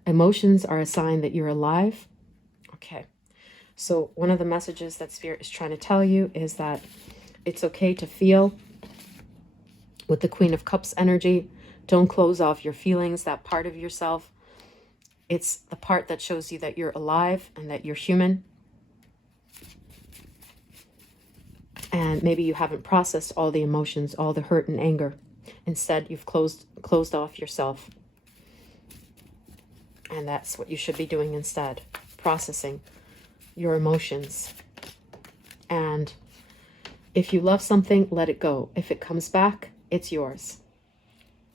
Emotions are a sign that you're alive. Okay, so one of the messages that Spirit is trying to tell you is that it's okay to feel. With the Queen of Cups energy, don't close off your feelings, that part of yourself. It's the part that shows you that you're alive and that you're human. And maybe you haven't processed all the emotions, all the hurt and anger. Instead, you've closed off yourself. And that's what you should be doing instead. Processing your emotions. And if you love something, let it go. If it comes back, it's yours.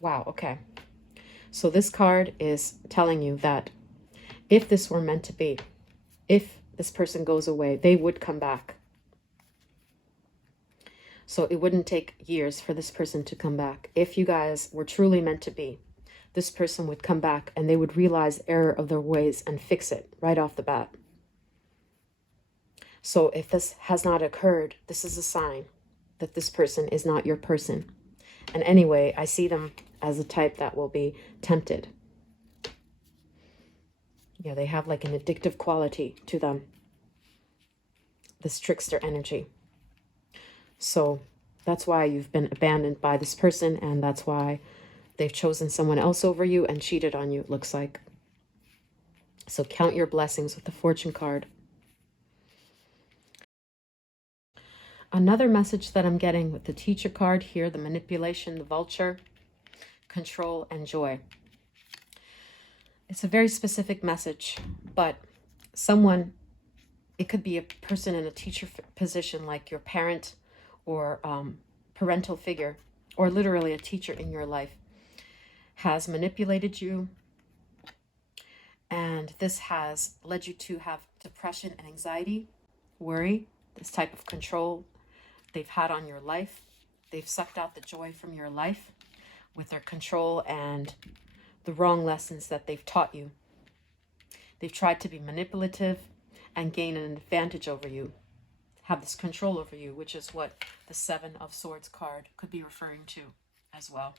Wow, okay. So this card is telling you that if this were meant to be, if this person goes away, they would come back. So it wouldn't take years for this person to come back. If you guys were truly meant to be, this person would come back and they would realize the error of their ways and fix it right off the bat. So if this has not occurred, this is a sign that this person is not your person. And anyway, I see them as a type that will be tempted. Yeah, they have like an addictive quality to them. This trickster energy. So that's why you've been abandoned by this person, and that's why they've chosen someone else over you and cheated on you, it looks like. So count your blessings with the Fortune card. Another message that I'm getting with the Teacher card here, the Manipulation, the Vulture, Control, and Joy. It's a very specific message, but someone, it could be a person in a teacher position like your parent or parental figure, or literally a teacher in your life, has manipulated you, and this has led you to have depression and anxiety, worry, this type of control they've had on your life. They've sucked out the joy from your life with their control and the wrong lessons that they've taught you. They've tried to be manipulative and gain an advantage over you, have this control over you, which is what the Seven of Swords card could be referring to as well.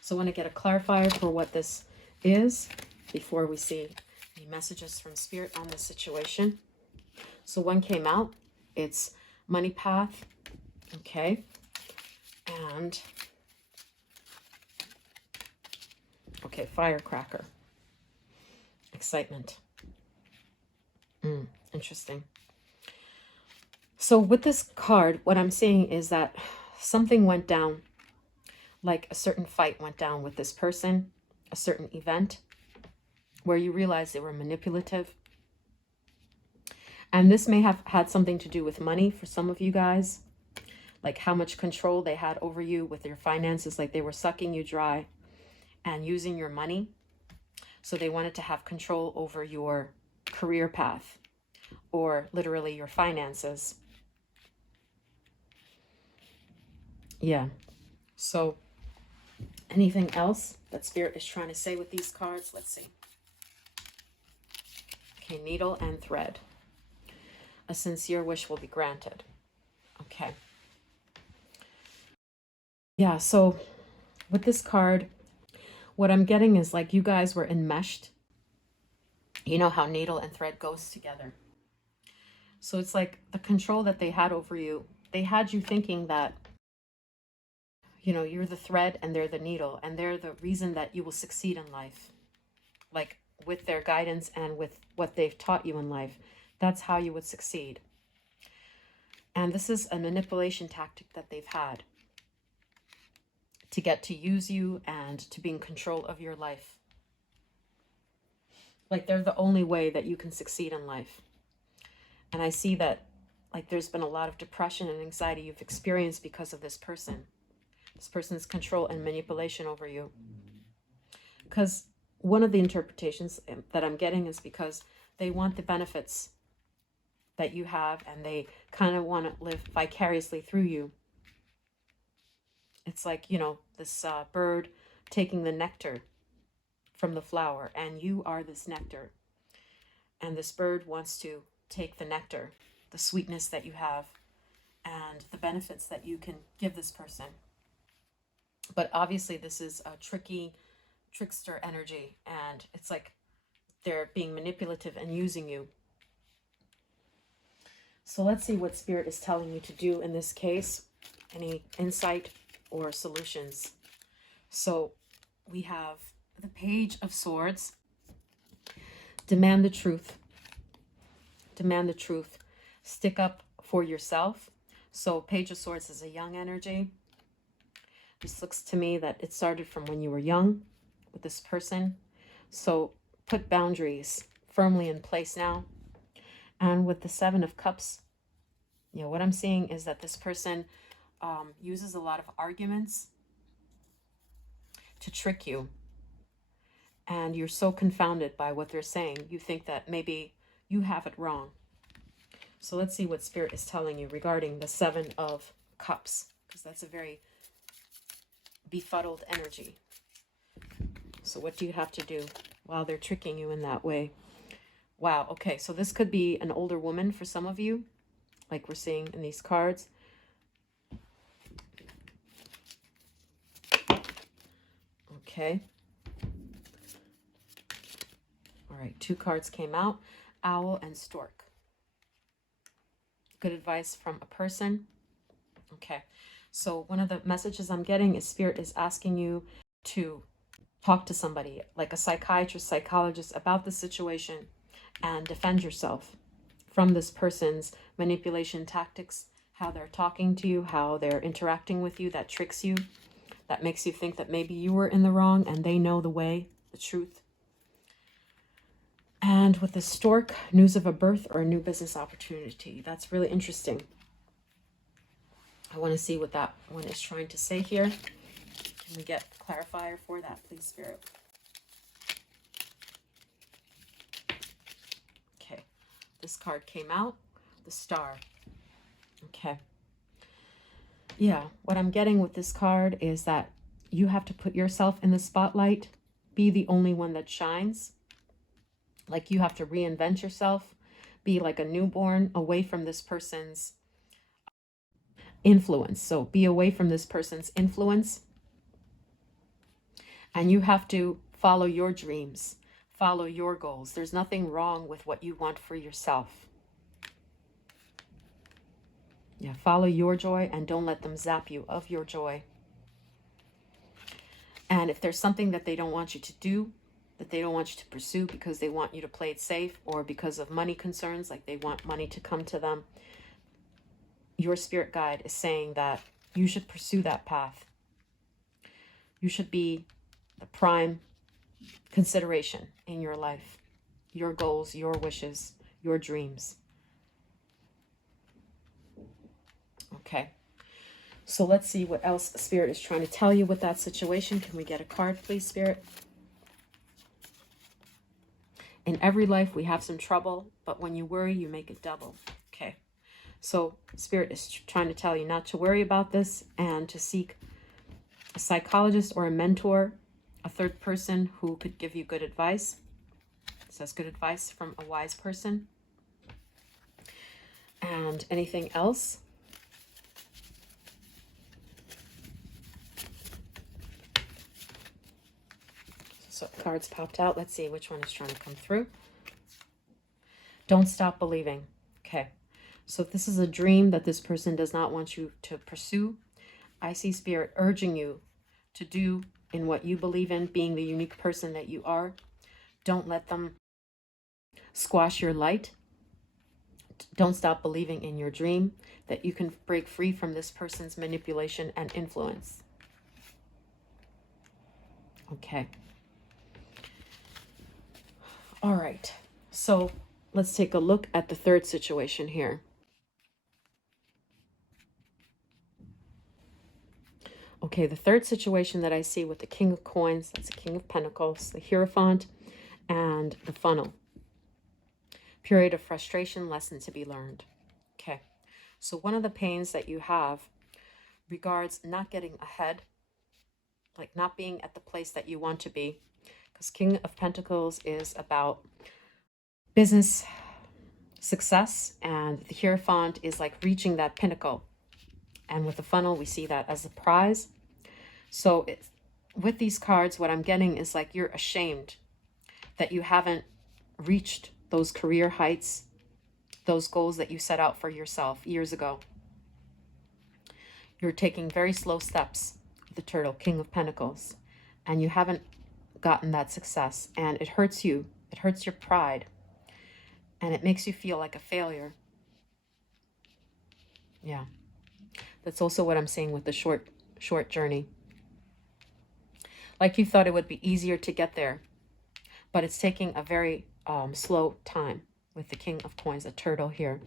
So I want to get a clarifier for what this is before we see any messages from Spirit on this situation. So one came out, it's money path, okay, and okay, firecracker, excitement. Interesting. So with this card, what I'm seeing is that something went down, like a certain fight went down with this person, a certain event where you realize they were manipulative. And this may have had something to do with money for some of you guys, like how much control they had over you with your finances, like they were sucking you dry and using your money. So they wanted to have control over your career path or literally your finances. Yeah. So anything else that Spirit is trying to say with these cards? Let's see. Okay, needle and thread. A sincere wish will be granted. Okay. Yeah, so with this card, what I'm getting is like you guys were enmeshed. You know how needle and thread goes together. So it's like the control that they had over you, they had you thinking that, you know, you're the thread and they're the needle, and they're the reason that you will succeed in life. Like with their guidance and with what they've taught you in life, that's how you would succeed. And this is a manipulation tactic that they've had to get to use you and to be in control of your life. Like they're the only way that you can succeed in life. And I see that like there's been a lot of depression and anxiety you've experienced because of this person. This person's control and manipulation over you. Because one of the interpretations that I'm getting is because they want the benefits that you have, and they kind of want to live vicariously through you. It's like, you know, this bird taking the nectar from the flower, and you are this nectar. And this bird wants to take the nectar, the sweetness that you have, and the benefits that you can give this person. But obviously this is a trickster energy, and it's like they're being manipulative and using you. So let's see what Spirit is telling you to do in this case. Any insight or solutions? So we have the Page of Swords. Demand the truth. Demand the truth. Stick up for yourself. So Page of Swords is a young energy. This looks to me that it started from when you were young with this person. So put boundaries firmly in place now. And with the Seven of Cups, you know, what I'm seeing is that this person uses a lot of arguments to trick you. And you're so confounded by what they're saying. You think that maybe you have it wrong. So let's see what Spirit is telling you regarding the Seven of Cups, because that's a very befuddled energy. So what do you have to do while they're tricking you in that way? Wow, okay, so this could be an older woman for some of you, like we're seeing in these cards. Okay. All right, 2 cards came out, Owl and Stork. Good advice from a person. Okay, so one of the messages I'm getting is Spirit is asking you to talk to somebody, like a psychiatrist, psychologist, about the situation and defend yourself from this person's manipulation tactics, how they're talking to you, how they're interacting with you, that tricks you, that makes you think that maybe you were in the wrong and they know the way, the truth. And with the Stork, news of a birth or a new business opportunity. That's really interesting. I want to see what that one is trying to say here. Can we get a clarifier for that, please, Spirit? Okay, this card came out, the Star. Okay. Yeah, what I'm getting with this card is that you have to put yourself in the spotlight, be the only one that shines. Like you have to reinvent yourself, be like a newborn away from this person's influence. So be away from this person's influence. And you have to follow your dreams, follow your goals. There's nothing wrong with what you want for yourself. Yeah, follow your joy and don't let them zap you of your joy. And if there's something that they don't want you to do, that they don't want you to pursue because they want you to play it safe or because of money concerns, like they want money to come to them, your spirit guide is saying that you should pursue that path. You should be the prime consideration in your life, your goals, your wishes, your dreams. Okay, so let's see what else Spirit is trying to tell you with that situation. Can we get a card, please, Spirit? In every life, we have some trouble, but when you worry, you make it double. Okay, so Spirit is trying to tell you not to worry about this and to seek a psychologist or a mentor, a third person who could give you good advice. It says good advice from a wise person. And anything else? So cards popped out. Let's see which one is trying to come through. Don't stop believing. Okay. So if this is a dream that this person does not want you to pursue, I see Spirit urging you to do in what you believe in, being the unique person that you are. Don't let them squash your light. Don't stop believing in your dream, that you can break free from this person's manipulation and influence. Okay. All right, so let's take a look at the third situation here. Okay, the third situation that I see with the King of Coins, that's the King of Pentacles, the Hierophant, and the Funnel. Period of frustration, lesson to be learned. Okay, so one of the pains that you have regards not getting ahead, like not being at the place that you want to be, because King of Pentacles is about business success, and the Hierophant is like reaching that pinnacle. And with the Funnel, we see that as a prize. So with these cards, what I'm getting is like you're ashamed that you haven't reached those career heights, those goals that you set out for yourself years ago. You're taking very slow steps with the Turtle, King of Pentacles, and you haven't gotten that success, and it hurts you. It hurts your pride, and it makes you feel like a failure. Yeah. That's also what I'm saying with the short journey. Like you thought it would be easier to get there, but it's taking a very slow time with the King of Coins, a turtle here.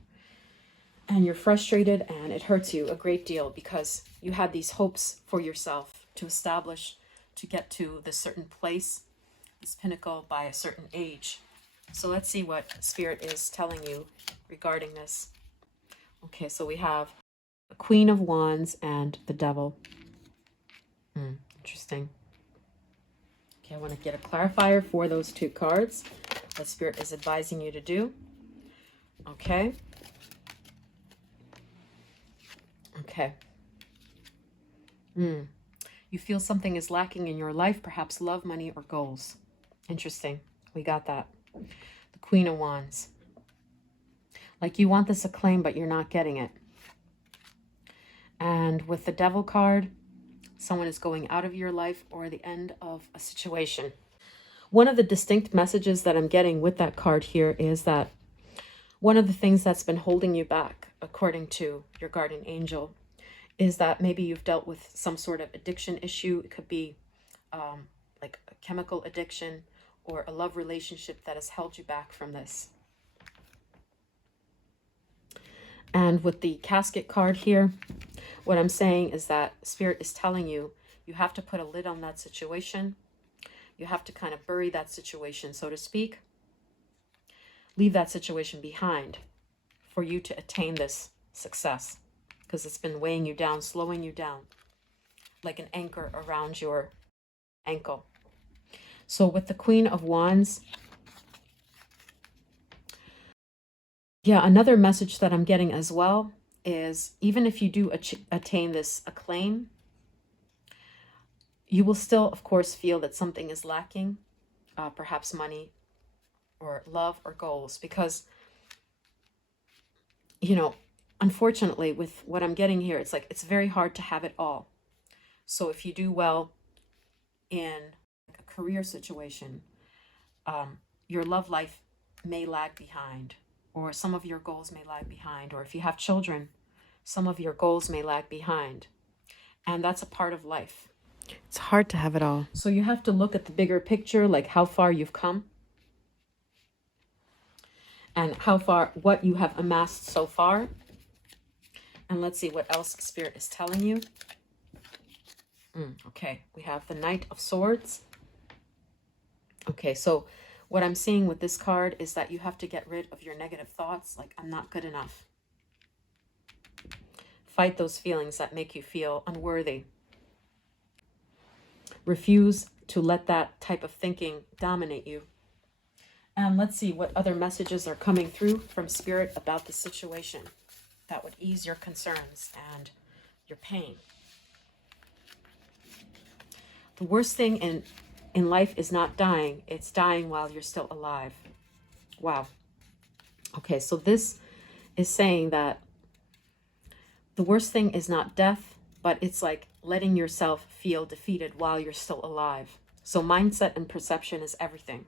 And you're frustrated, and it hurts you a great deal because you had these hopes for yourself to establish, to get to this certain place, this pinnacle by a certain age. So let's see what Spirit is telling you regarding this. Okay, so we have the Queen of Wands and the Devil. Interesting. Okay, I want to get a clarifier for those two cards. What Spirit is advising you to do. Okay. Okay. You feel something is lacking in your life, perhaps love, money, or goals. Interesting. We got that. The Queen of Wands. Like you want this acclaim, but you're not getting it. And with the Devil card, someone is going out of your life or the end of a situation. One of the distinct messages that I'm getting with that card here is that one of the things that's been holding you back, according to your guardian angel, is that maybe you've dealt with some sort of addiction issue. It could be like a chemical addiction or a love relationship that has held you back from this. And with the Casket card here, What I'm saying is that Spirit is telling you, you have to put a lid on that situation. You have to kind of bury that situation, so to speak. Leave that situation behind for you to attain this success, because it's been weighing you down, slowing you down, like an anchor around your ankle. So with the Queen of Wands, yeah, another message that I'm getting as well is, even if you do attain this acclaim, you will still, of course, feel that something is lacking, perhaps money or love or goals, because, you know, unfortunately, with what I'm getting here, it's like it's very hard to have it all. So if you do well in a career situation, your love life may lag behind, or some of your goals may lag behind, or if you have children, some of your goals may lag behind. And that's a part of life. It's hard to have it all. So you have to look at the bigger picture, like how far you've come and what you have amassed so far. And let's see what else Spirit is telling you. Okay, we have the Knight of Swords. Okay, so what I'm seeing with this card is that you have to get rid of your negative thoughts, like I'm not good enough. Fight those feelings that make you feel unworthy. Refuse to let that type of thinking dominate you. And let's see what other messages are coming through from Spirit about the situation that would ease your concerns and your pain. The worst thing in life is not dying. It's dying while you're still alive. Wow. Okay, so this is saying that the worst thing is not death, but it's like letting yourself feel defeated while you're still alive. So mindset and perception is everything.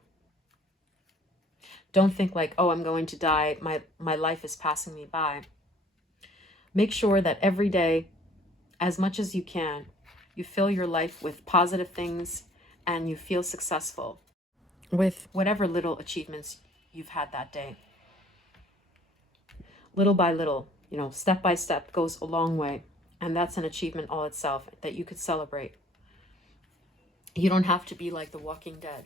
Don't think like, oh, I'm going to die. My life is passing me by. Make sure that every day, as much as you can, you fill your life with positive things and you feel successful with whatever little achievements you've had that day. Little by little, you know, step by step goes a long way. And that's an achievement all itself that you could celebrate. You don't have to be like the Walking Dead.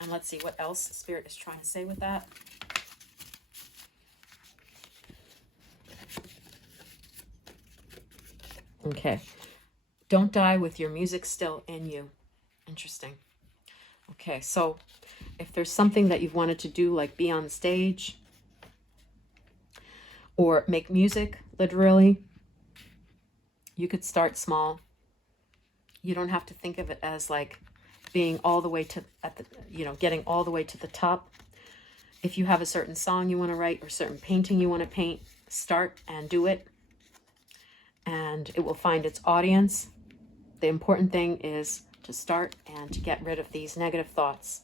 And let's see what else Spirit is trying to say with that. Okay. Don't die with your music still in you. Interesting. Okay, so if there's something that you've wanted to do, like be on stage or make music, literally, you could start small. You don't have to think of it as like being all the way to getting all the way to the top. If you have a certain song you want to write or certain painting you want to paint, start and do it, and it will find its audience. The important thing is to start and to get rid of these negative thoughts.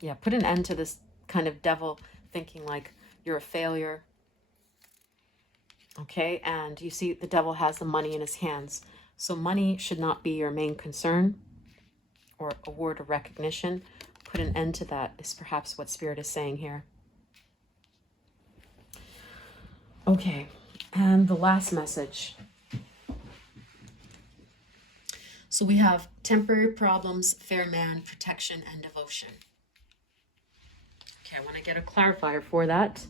Yeah, put an end to this kind of devil thinking like you're a failure. Okay, and you see the devil has the money in his hands. So money should not be your main concern or award of recognition. Put an end to that is perhaps what Spirit is saying here. Okay, and the last message. So we have temporary problems, fair man, protection, and devotion. Okay, I want to get a clarifier for that.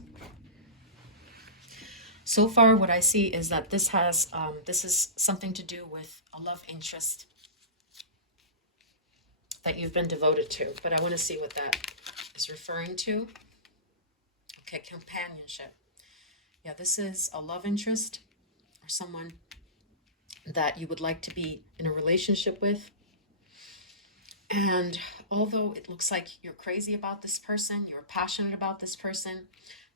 So far, what I see is that this is something to do with a love interest that you've been devoted to. But I want to see what that is referring to. Okay, companionship. Yeah, this is a love interest or someone that you would like to be in a relationship with. And although it looks like you're crazy about this person, you're passionate about this person,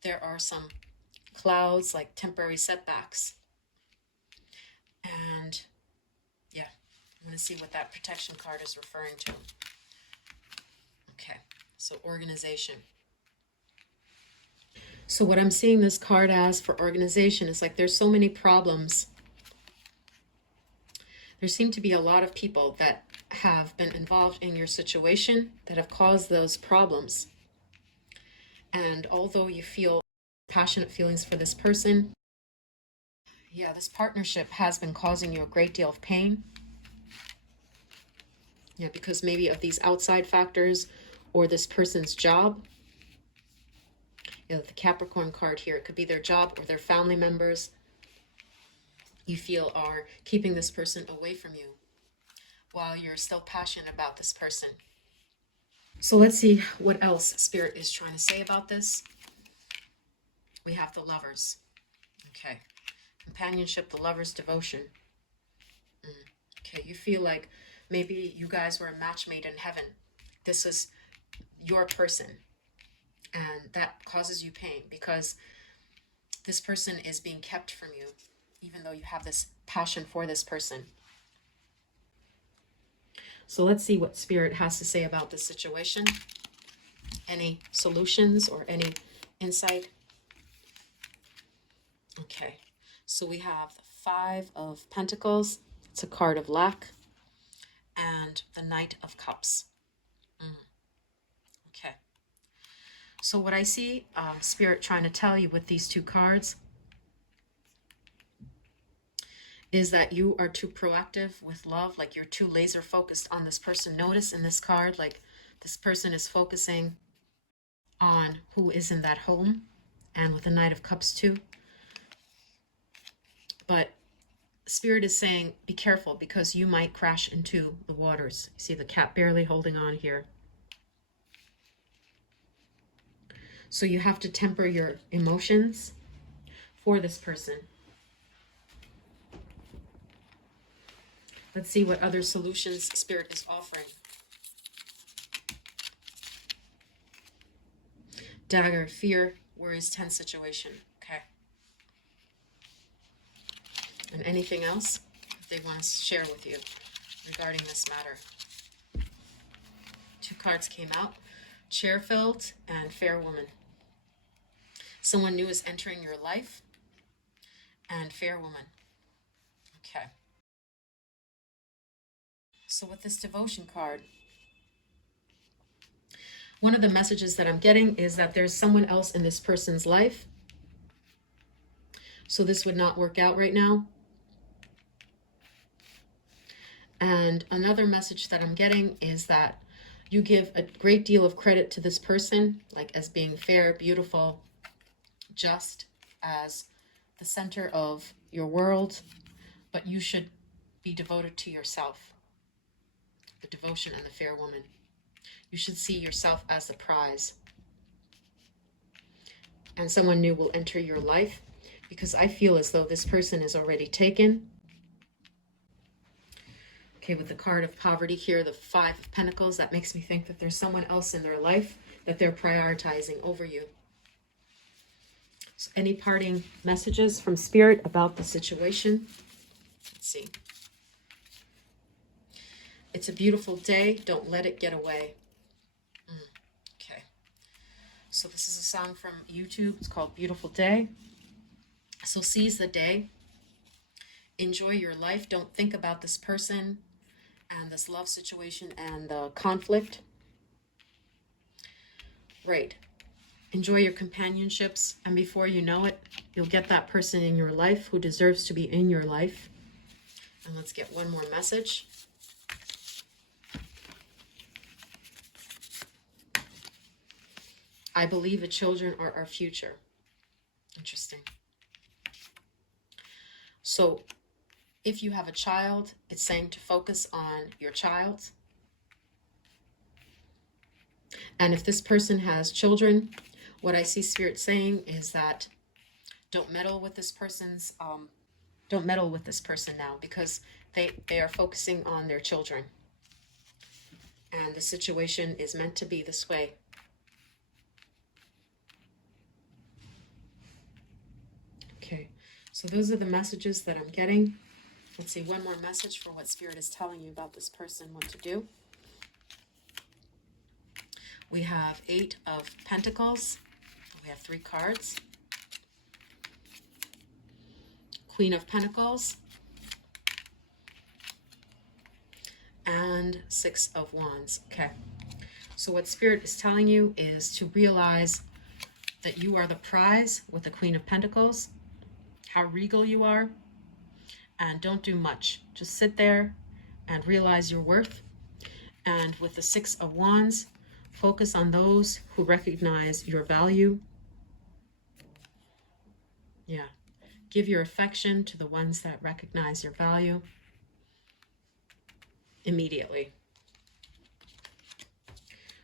there are some clouds, like temporary setbacks. And yeah, I'm going to see what that protection card is referring to. Okay, so organization. So what I'm seeing this card as for organization is like there's so many problems. There seem to be a lot of people that have been involved in your situation that have caused those problems. And although you feel passionate feelings for this person. Yeah, this partnership has been causing you a great deal of pain. Yeah, because maybe of these outside factors or this person's job. You know, the Capricorn card here, it could be their job or their family members you feel are keeping this person away from you while you're still passionate about this person. So let's see what else Spirit is trying to say about this. We have the Lovers. Okay. Companionship, the Lovers, devotion. Okay, you feel like maybe you guys were a match made in heaven. This is your person. And that causes you pain because this person is being kept from you, even though you have this passion for this person. So let's see what Spirit has to say about this situation. Any solutions or any insight? Okay, so we have the Five of Pentacles. It's a card of lack. And the Knight of Cups. Okay. So what I see Spirit trying to tell you with these two cards is that you are too proactive with love, like you're too laser focused on this person. Notice in this card, like this person is focusing on who is in that home, and with the Knight of Cups too. But Spirit is saying, be careful because you might crash into the waters. You see the cat barely holding on here. So you have to temper your emotions for this person. Let's see what other solutions Spirit is offering. Dagger, fear, worries, tense situation. Okay. And anything else they want to share with you regarding this matter? Two cards came out. Chair-filled and Fair Woman. Someone new is entering your life. And Fair Woman. Okay. So with this devotion card, one of the messages that I'm getting is that there's someone else in this person's life. So this would not work out right now. And another message that I'm getting is that you give a great deal of credit to this person, like as being fair, beautiful, just, as the center of your world, but you should be devoted to yourself. The devotion and the Fair Woman. You should see yourself as the prize. And someone new will enter your life because I feel as though this person is already taken. Okay, with the card of poverty here, the Five of Pentacles, that makes me think that there's someone else in their life that they're prioritizing over you. So any parting messages from Spirit about the situation? Let's see. It's a beautiful day. Don't let it get away. Okay. So this is a song from YouTube. It's called Beautiful Day. So seize the day. Enjoy your life. Don't think about this person and this love situation and the conflict. Right. Enjoy your companionships, and before you know it, you'll get that person in your life who deserves to be in your life. And let's get one more message. I believe the children are our future. Interesting. So if you have a child, it's saying to focus on your child. And if this person has children, what I see Spirit saying is that don't meddle with this person's, don't meddle with this person now, because they are focusing on their children. And the situation is meant to be this way. Okay, so those are the messages that I'm getting. Let's see, one more message for what Spirit is telling you about this person, what to do. We have Eight of Pentacles. We have 3 cards. Queen of Pentacles. And 6 of Wands. Okay. So what Spirit is telling you is to realize that you are the prize with the Queen of Pentacles, how regal you are, and don't do much. Just sit there and realize your worth. And with the Six of Wands, focus on those who recognize your value. Yeah. Give your affection to the ones that recognize your value immediately.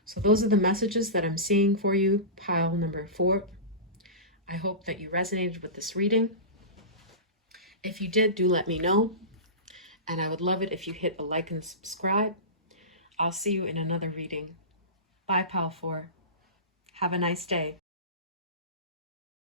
So those are the messages that I'm seeing for you, pile number 4. I hope that you resonated with this reading. If you did, do let me know. And I would love it if you hit a like and subscribe. I'll see you in another reading. Bye, pile 4. Have a nice day.